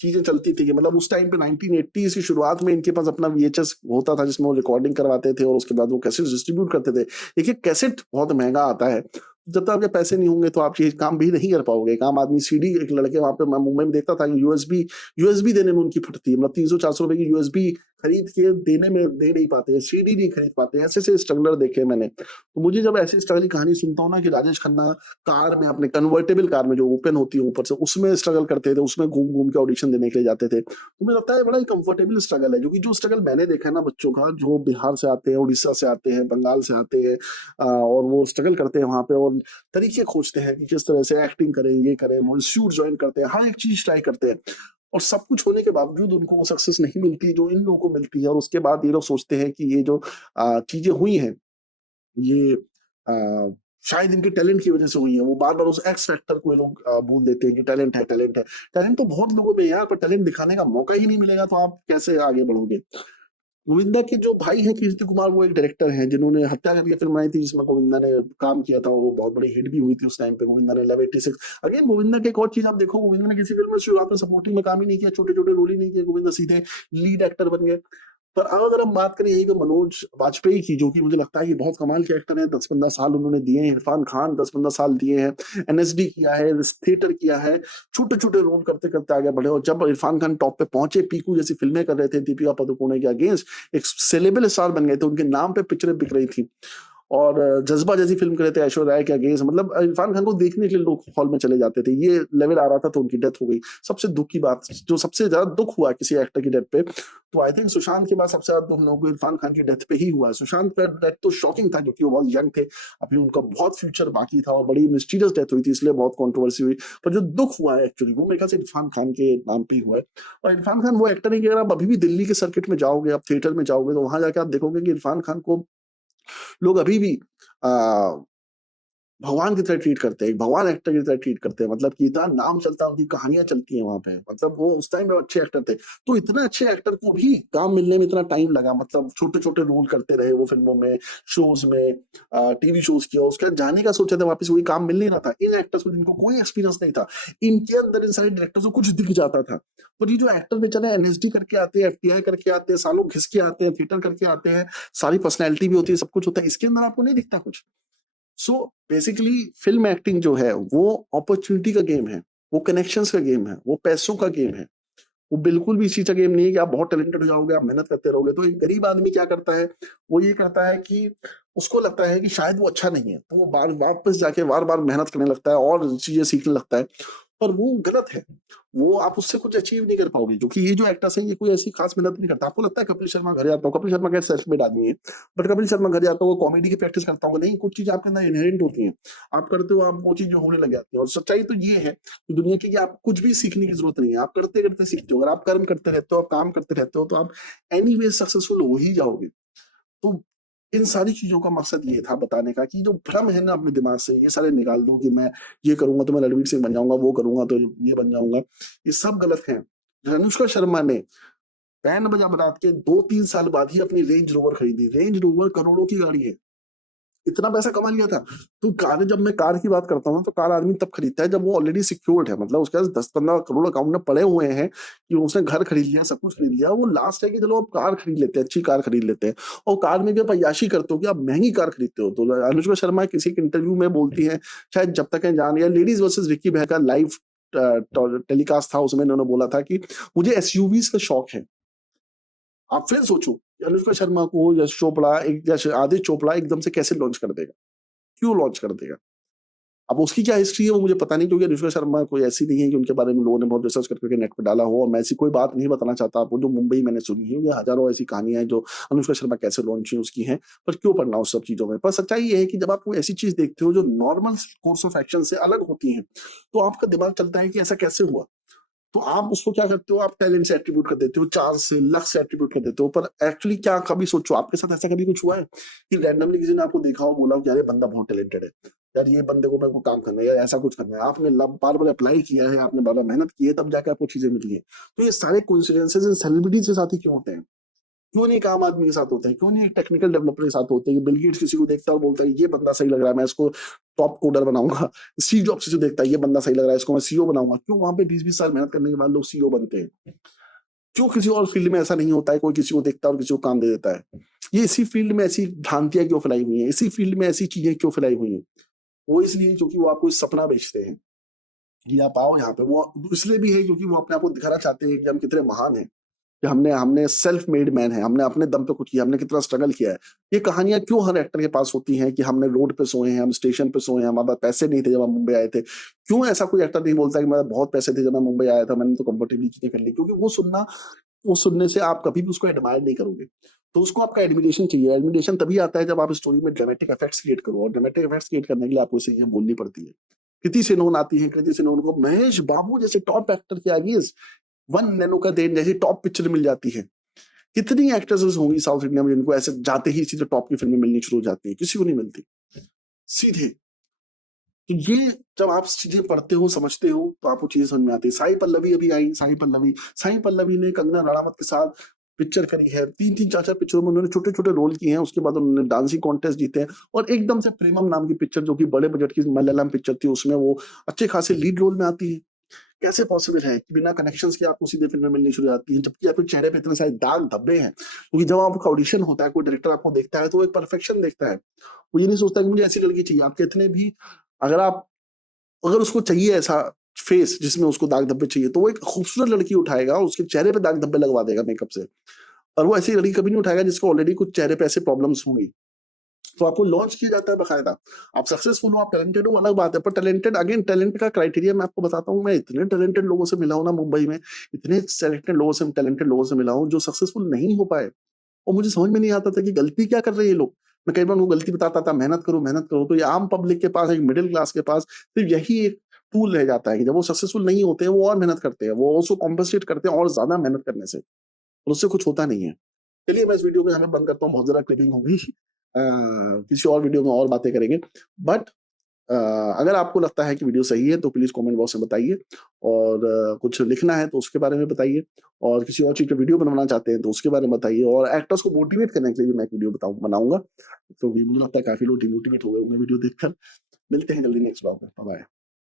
चीजें चलती थी। मतलब उस टाइम पे 1980s की शुरुआत में इनके पास अपना वीएचएस होता था जिसमें वो रिकॉर्डिंग करवाते थे और उसके बाद वो कैसेट डिस्ट्रीब्यूट करते थे। देखिए कैसेट बहुत महंगा आता है, जब तक आपके पैसे नहीं होंगे तो आप ये काम भी नहीं कर पाओगे। एक आम आदमी सीडी, एक लड़के वहाँ पे मैं मुंबई में देखता था, यूएसबी देने में उनकी फटती है, मतलब 300-400 रुपए की यूएसबी खरीद के देने में दे नहीं पाते हैं, सीडी नहीं खरीद पाते हैं, ऐसे-ऐसे स्ट्रगलर देखे मैंने। तो मुझे जब ऐसी स्ट्रगल की कहानी सुनता हूँ ना कि राजेश खन्ना कार में, अपने कन्वर्टेबल कार में जो ओपन होती है ऊपर से, उसमें स्ट्रगल करते थे, उसमें घूम-घूम के ऑडिशन देने के लिए जाते थे। तो मुझे लगता है बड़ा ही कंफर्टेबल स्ट्रगल है, जो कि जो स्ट्रगल मैंने देखा है ना बच्चों का, जो बिहार से आते हैं, उड़ीसा से आते हैं, बंगाल से आते हैं, और वो स्ट्रगल करते हैं वहाँ पे और तरीके खोजते हैं कि किस तरह से एक्टिंग करें, ये करें, वो इंस्टीट्यूट ज्वाइन करते हैं, हर एक चीज ट्राई करते हैं। और सब कुछ होने के बावजूद उनको वो सक्सेस नहीं मिलती जो इन लोगों को मिलती है, और उसके बाद ये लोग सोचते हैं कि ये जो चीजें हुई हैं, ये अ, शायद इनके टैलेंट की वजह से हुई है। वो बार-बार उस एक्स फैक्टर को ये लोग बोल देते हैं कि टैलेंट है, टैलेंट है। टैलेंट तो बहुत लोगों में है यार, पर टैलेंट दिखाने का मौका ही नहीं मिलेगा तो आप कैसे आगे बढ़ोगे? गोविंदा के जो भाई हैं कीर्ति कुमार, वो एक डायरेक्टर हैं जिन्होंने हत्या करके फिल्म बनाई थी, जिसमें गोविंदा ने काम किया था, वो बहुत बड़ी हिट भी हुई थी उस टाइम पे। गोविंदा ने लव 86, अगेन गोविंदा की एक और चीज आप देखो, गोविंदा ने किसी फिल्म में शुरुआत में सपोर्टिंग में काम ही नहीं किया, छोटे छोटे रोल ही नहीं किए, गोविंदा सीधे लीड एक्टर बन गए। पर अब अगर हम बात करें यही तो मनोज वाजपेयी की, जो कि मुझे लगता है कि बहुत कमाल के एक्टर है, 10-15 साल उन्होंने दिए हैं। इरफान खान 10-15 साल दिए हैं, एनएसडी किया है, थिएटर किया है, छोटे छोटे रोल करते करते आगे बढ़े। और जब इरफान खान टॉप पे पहुंचे, पीकू जैसी फिल्में कर रहे थे दीपिका पादुकोणे के अगेंस्ट, एक सेलेबल स्टार बन गए थे, उनके नाम पे पिक्चरें बिक रही थी। और जज्बा जैसी फिल्म कर रहे थे ऐश्वर्या राय के अगेंस्ट, मतलब इरफान खान को देखने के लिए लोग हॉल में चले जाते थे। ये लेवल आ रहा था तो उनकी डेथ हो गई। सबसे दुख की बात, जो सबसे ज्यादा दुख हुआ किसी एक्टर की डेथ पे, तो आई थिंक सुशांत के बाद सबसे ज्यादा दुख लोगों को इरफान खान की डेथ पे ही हुआ। सुशांत का डेथ तो शॉकिंग था क्योंकि वो बहुत यंग थे, अभी उनका बहुत फ्यूचर बाकी था, और बड़ी मिस्टीरियस डेथ हुई थी, इसलिए बहुत कंट्रोवर्सी हुई। पर जो दुख हुआ है एक्चुअली, वो मेरे ख्याल से इरफान खान के नाम पे ही हुआ है। और इरफान खान वो एक्टर है कि अगर आप अभी भी दिल्ली के सर्किट में जाओगे, आप थिएटर में जाओगे, तो वहां जाके आप देखोगे कि इरफान खान को लोग अभी भी आ, भगवान की तरह ट्रीट करते हैं, एक भगवान एक्टर की तरह ट्रीट करते हैं। मतलब कि इतना नाम चलता है, उनकी कहानियां चलती हैं वहां पे, मतलब वो उस टाइम में अच्छे एक्टर थे। तो इतने अच्छे एक्टर को भी काम मिलने में इतना टाइम लगा, मतलब छोटे छोटे रोल करते रहे वो फिल्मों में, शोज में, टीवी शोज किया, उसके बाद जाने का सोचा था वापस, वही काम मिल नहीं रहा था। इन एक्टर्स को जिनको कोई एक्सपीरियंस नहीं था, इनके अंदर इन सारे डायरेक्टर्स को कुछ दिख जाता था। पर ये जो एक्टर बेचारे एनएसडी करके आते हैं, एफटीआई करके आते हैं, सालों घिस के आते हैं, थिएटर करके आते हैं, सारी पर्सनैलिटी भी होती है, सब कुछ होता है, इसके अंदर आपको नहीं दिखता कुछ। सो बेसिकली फिल्म एक्टिंग जो है वो अपॉर्चुनिटी का गेम है, वो कनेक्शंस का गेम है, वो पैसों का गेम है। वो बिल्कुल भी इस चीज का गेम नहीं है कि आप बहुत टैलेंटेड हो जाओगे, आप मेहनत करते रहोगे। तो एक गरीब आदमी क्या करता है, वो ये करता है कि उसको लगता है कि शायद वो अच्छा नहीं है, तो वो बार वापस जाके बार बार मेहनत करने लगता है और चीजें सीखने लगता है। पर वो गलत है, वो आप उससे कुछ अचीव नहीं कर पाओगे। क्योंकि ये जो एक्टर्स हैं, ये कोई ऐसी खास मेहनत नहीं करता। आपको लगता है कपिल शर्मा घर आता हूँ, कपिल शर्मा का सेल्फ मेड आदमी है, बट कपिल शर्मा घर जाता हूँ कॉमेडी की प्रैक्टिस करता हूँ, नहीं, कुछ चीजें आपके अंदर इनहेरेंट होती हैं, आप करते हो, आप वो चीजें होने लग जाती है। और सच्चाई तो ये है कि दुनिया की, कि आप कुछ भी सीखने की जरूरत नहीं है, आप करते करते सीखते हो। अगर आप कर्म करते रहते हो, आप काम करते रहते हो, तो आप एनी सक्सेसफुल हो ही जाओगे। तो इन सारी चीजों का मकसद ये था बताने का कि जो भ्रम है ना अपने दिमाग से, ये सारे निकाल दो कि मैं ये करूंगा तो मैं रणवीर सिंह बन जाऊंगा, वो करूंगा तो ये बन जाऊंगा। ये सब गलत है। अनुष्का शर्मा ने बैंड बजा बारात के 2-3 साल बाद ही अपनी रेंज रोवर खरीदी। रेंज रोवर करोड़ों की गाड़ी है, इतना पैसा कमा लिया था। तो कार, जब मैं कार की बात करता हूँ तो कार आदमी तब खरीदता है जब वो ऑलरेडी सिक्योर्ड है, मतलब उसके पास 10-15 करोड़ अकाउंट में पड़े हुए हैं कि उसने घर खरीद लिया, सब कुछ खरीद लिया। वो लास्ट है कि चलो आप कार खरीद लेते हैं, अच्छी कार खरीद लेते हैं। और कार में भी आप अय्याशी करते हो कि आप महंगी कार खरीदते हो। तो अनुष्का शर्मा किसी एक इंटरव्यू में बोलती है, शायद जब तक है जान, या लेडीज वर्सेस विक्की बहल का लाइव टेलीकास्ट था, उसमें उन्होंने बोला था कि मुझे एसयूवीज का शौक है। आप फिर सोचो, अनुष्का शर्मा को यश चोपड़ा, एक जैसे आदित्य चोपड़ा एकदम से कैसे लॉन्च कर देगा, क्यों लॉन्च कर देगा? अब उसकी क्या हिस्ट्री है वो मुझे पता नहीं, क्योंकि अनुष्का शर्मा कोई ऐसी नहीं है कि उनके बारे में लोगों ने बहुत रिसर्च करके नेट पे डाला हो। और मैं ऐसी कोई बात नहीं बताना चाहता आपको, जो मुंबई मैंने सुनी है, ये हजारों ऐसी कहानियां हैं जो अनुष्का शर्मा कैसे लॉन्च हुई उसकी हैं। पर क्यों पढ़ना उस सब चीजों में। पर सच्चाई ये है कि जब आप कोई ऐसी चीज देखते हो जो नॉर्मल कोर्स ऑफ एक्शन से अलग होती है, तो आपका दिमाग चलता है कि ऐसा कैसे हुआ। तो आप उसको क्या करते हो, आप टैलेंट से एट्रीब्यूट कर देते हो, चार्ज से, लक से एट्रीब्यूट कर देते हो। पर एक्चुअली क्या, कभी सोचो आपके साथ ऐसा कभी कुछ हुआ है कि रैंडमली किसी ने आपको देखा हो, बोला कि यार ये बंदा बहुत टैलेंटेड है, यार ये बंदे को मेरे को काम करना है, यार ऐसा कुछ करना है, आपने बार बार अप्लाई किया है, आपने बार बार मेहनत की है, तब जाकर आपको चीजें मिली है। तो ये सारे कोइंसिडेंसेस सेलिब्रिटी के साथ ही क्यों होते हैं? क्यों नहीं एक आम आदमी के साथ होता है? क्यों नहीं एक टेक्निकल डेवलपर के साथ होते हैं? बिल गेट्स किसी को देखता है और बोलता है ये बंदा सही लग रहा है, मैं इसको टॉप कोडर बनाऊंगा। स्टीव जॉब्स किसी को देखता है, ये बंदा सही लग रहा है, इसको मैं सीईओ बनाऊंगा। क्यों वहां पे 20-20 साल मेहनत करने के बाद लोग सीईओ बनते हैं? क्यों किसी और फील्ड में ऐसा नहीं होता है, कोई किसी को देखता है और किसी को काम दे देता है? ये इसी फील्ड में ऐसी भ्रांतियां क्यों फैलाई हुई हैं, इसी फील्ड में ऐसी चीजें क्यों फैलाई हुई हैं? वो इसलिए क्योंकि वो आपको सपना बेचते हैं कि आप आओ यहाँ पे। वो इसलिए भी है क्योंकि वो अपने आप को दिखाना चाहते हैं कि हम कितने महान हैं, कि हमने हमने सेल्फ मेड मैन है, हमने अपने दम पे कुछ किया, हमने कितना स्ट्रगल किया है। ये कहानियां क्यों हर एक्टर के पास होती हैं कि हमने रोड पे सोए हैं, हम स्टेशन पे सोए हैं, हमारे पास पैसे नहीं थे जब हम मुंबई आए थे। क्यों ऐसा कोई एक्टर नहीं बोलता कि मेरे बहुत पैसे थे जब मैं मुंबई आया था, मैंने तो कंफर्टेबली चीजें कर ली? क्योंकि वो सुनने से आप कभी भी उसको एडमायर नहीं करोगे। तो उसको आपका एडमिरेशन चाहिए। एडमिरेशन तभी आता है जब आप स्टोरी में ड्रामेटिक इफेक्ट्स क्रिएट करो, और ड्रामेटिक इफेक्ट्स क्रिएट करने के लिए आपको चीजें बोलनी पड़ती है। कृति सेनन आती है, कृति सेनन को महेश बाबू जैसे टॉप एक्टर के आगे 1 नैनो का देन जैसी टॉप पिक्चर मिल जाती है। कितनी एक्ट्रेसेस होंगी साउथ इंडिया में जिनको ऐसे जाते ही सीधे टॉप की फिल्में मिलनी शुरू हो जाती है? किसी को नहीं मिलती सीधे। तो ये जब आप चीजें पढ़ते हो, समझते हो, तो आपको चीजें समझ में आती है। साई पल्लवी अभी आई, साई पल्लवी ने कंगना रणावत के साथ पिक्चर करी है, 3-3 4-4 पिक्चरों में उन्होंने छोटे छोटे रोल किए हैं। उसके बाद उन्होंने डांसिंग कॉन्टेस्ट जीते हैं, और एकदम से प्रेमम नाम की पिक्चर, जो कि बड़े बजट की मलयालम पिक्चर थी, उसमें वो अच्छे खासे लीड रोल में आती है। कैसे पॉसिबल है कि बिना कनेक्शंस के आपको सीधे फिल्में मिलनी शुरू हो जाती हैं, जबकि आपके चेहरे पे इतने सारे दाग धब्बे हैं? क्योंकि जब आपका ऑडिशन होता है, कोई डायरेक्टर आपको देखता है तो वो एक परफेक्शन देखता है। वो ये नहीं सोचता कि मुझे ऐसी लड़की चाहिए। आपके इतने भी, अगर आप अगर उसको चाहिए ऐसा फेस जिसमें उसको दाग धब्बे चाहिए, तो वो एक खूबसूरत लड़की उठाएगा, उसके चेहरे पे दाग धब्बे लगवा देगा मेकअप से। और वो ऐसी लड़की कभी नहीं उठाएगा जिसको ऑलरेडी कुछ चेहरे पे ऐसे प्रॉब्लम्स होंगी। तो आपको लॉन्च किया जाता है बकायदा। आप सक्सेसफुल हो, आप टैलेंटेड हो, अलग बात है, पर टैलेंटेड, अगेन टैलेंट का क्राइटेरिया मैं आपको बताता हूँ। मैं इतने टैलेंटेड लोगों से मिला हूं ना मुंबई में, इतने टैलेंटेड लोगों से मिला हूं जो सक्सेसफुल नहीं हो पाए, और मुझे समझ में नहीं आता था कि गलती क्या कर रहे हैं ये लोग। मैं कई बार उनको गलती बताता था, मेहनत करो मेहनत करो। तो ये आम पब्लिक के पास, एक मिडिल क्लास के पास सिर्फ यही एक टूल रह जाता है कि जब वो सक्सेसफुल नहीं होते हैं, वो और मेहनत करते हैं, वो उसको कॉम्पनसेट करते हैं और ज्यादा मेहनत करने से, और उससे कुछ होता नहीं है। चलिए मैं इस वीडियो को यहाँ पे बंद करता हूँ, बहुत ज्यादा क्लिपिंग होगी। किसी और वीडियो में और बातें करेंगे। बट अगर आपको लगता है कि वीडियो सही है तो प्लीज कमेंट बॉक्स में बताइए, और कुछ लिखना है तो उसके बारे में बताइए, और किसी और चीज पे वीडियो बनवाना चाहते हैं तो उसके बारे में बताइए, और एक्टर्स को मोटिवेट करने के लिए भी मैं एक वीडियो बनाऊंगा। तो मुझे लगता है काफी लोग डिमोटिवेट हो गए होंगे वीडियो देखकर। मिलते हैं जल्दी नेक्स्ट ब्लॉग में। Bye bye.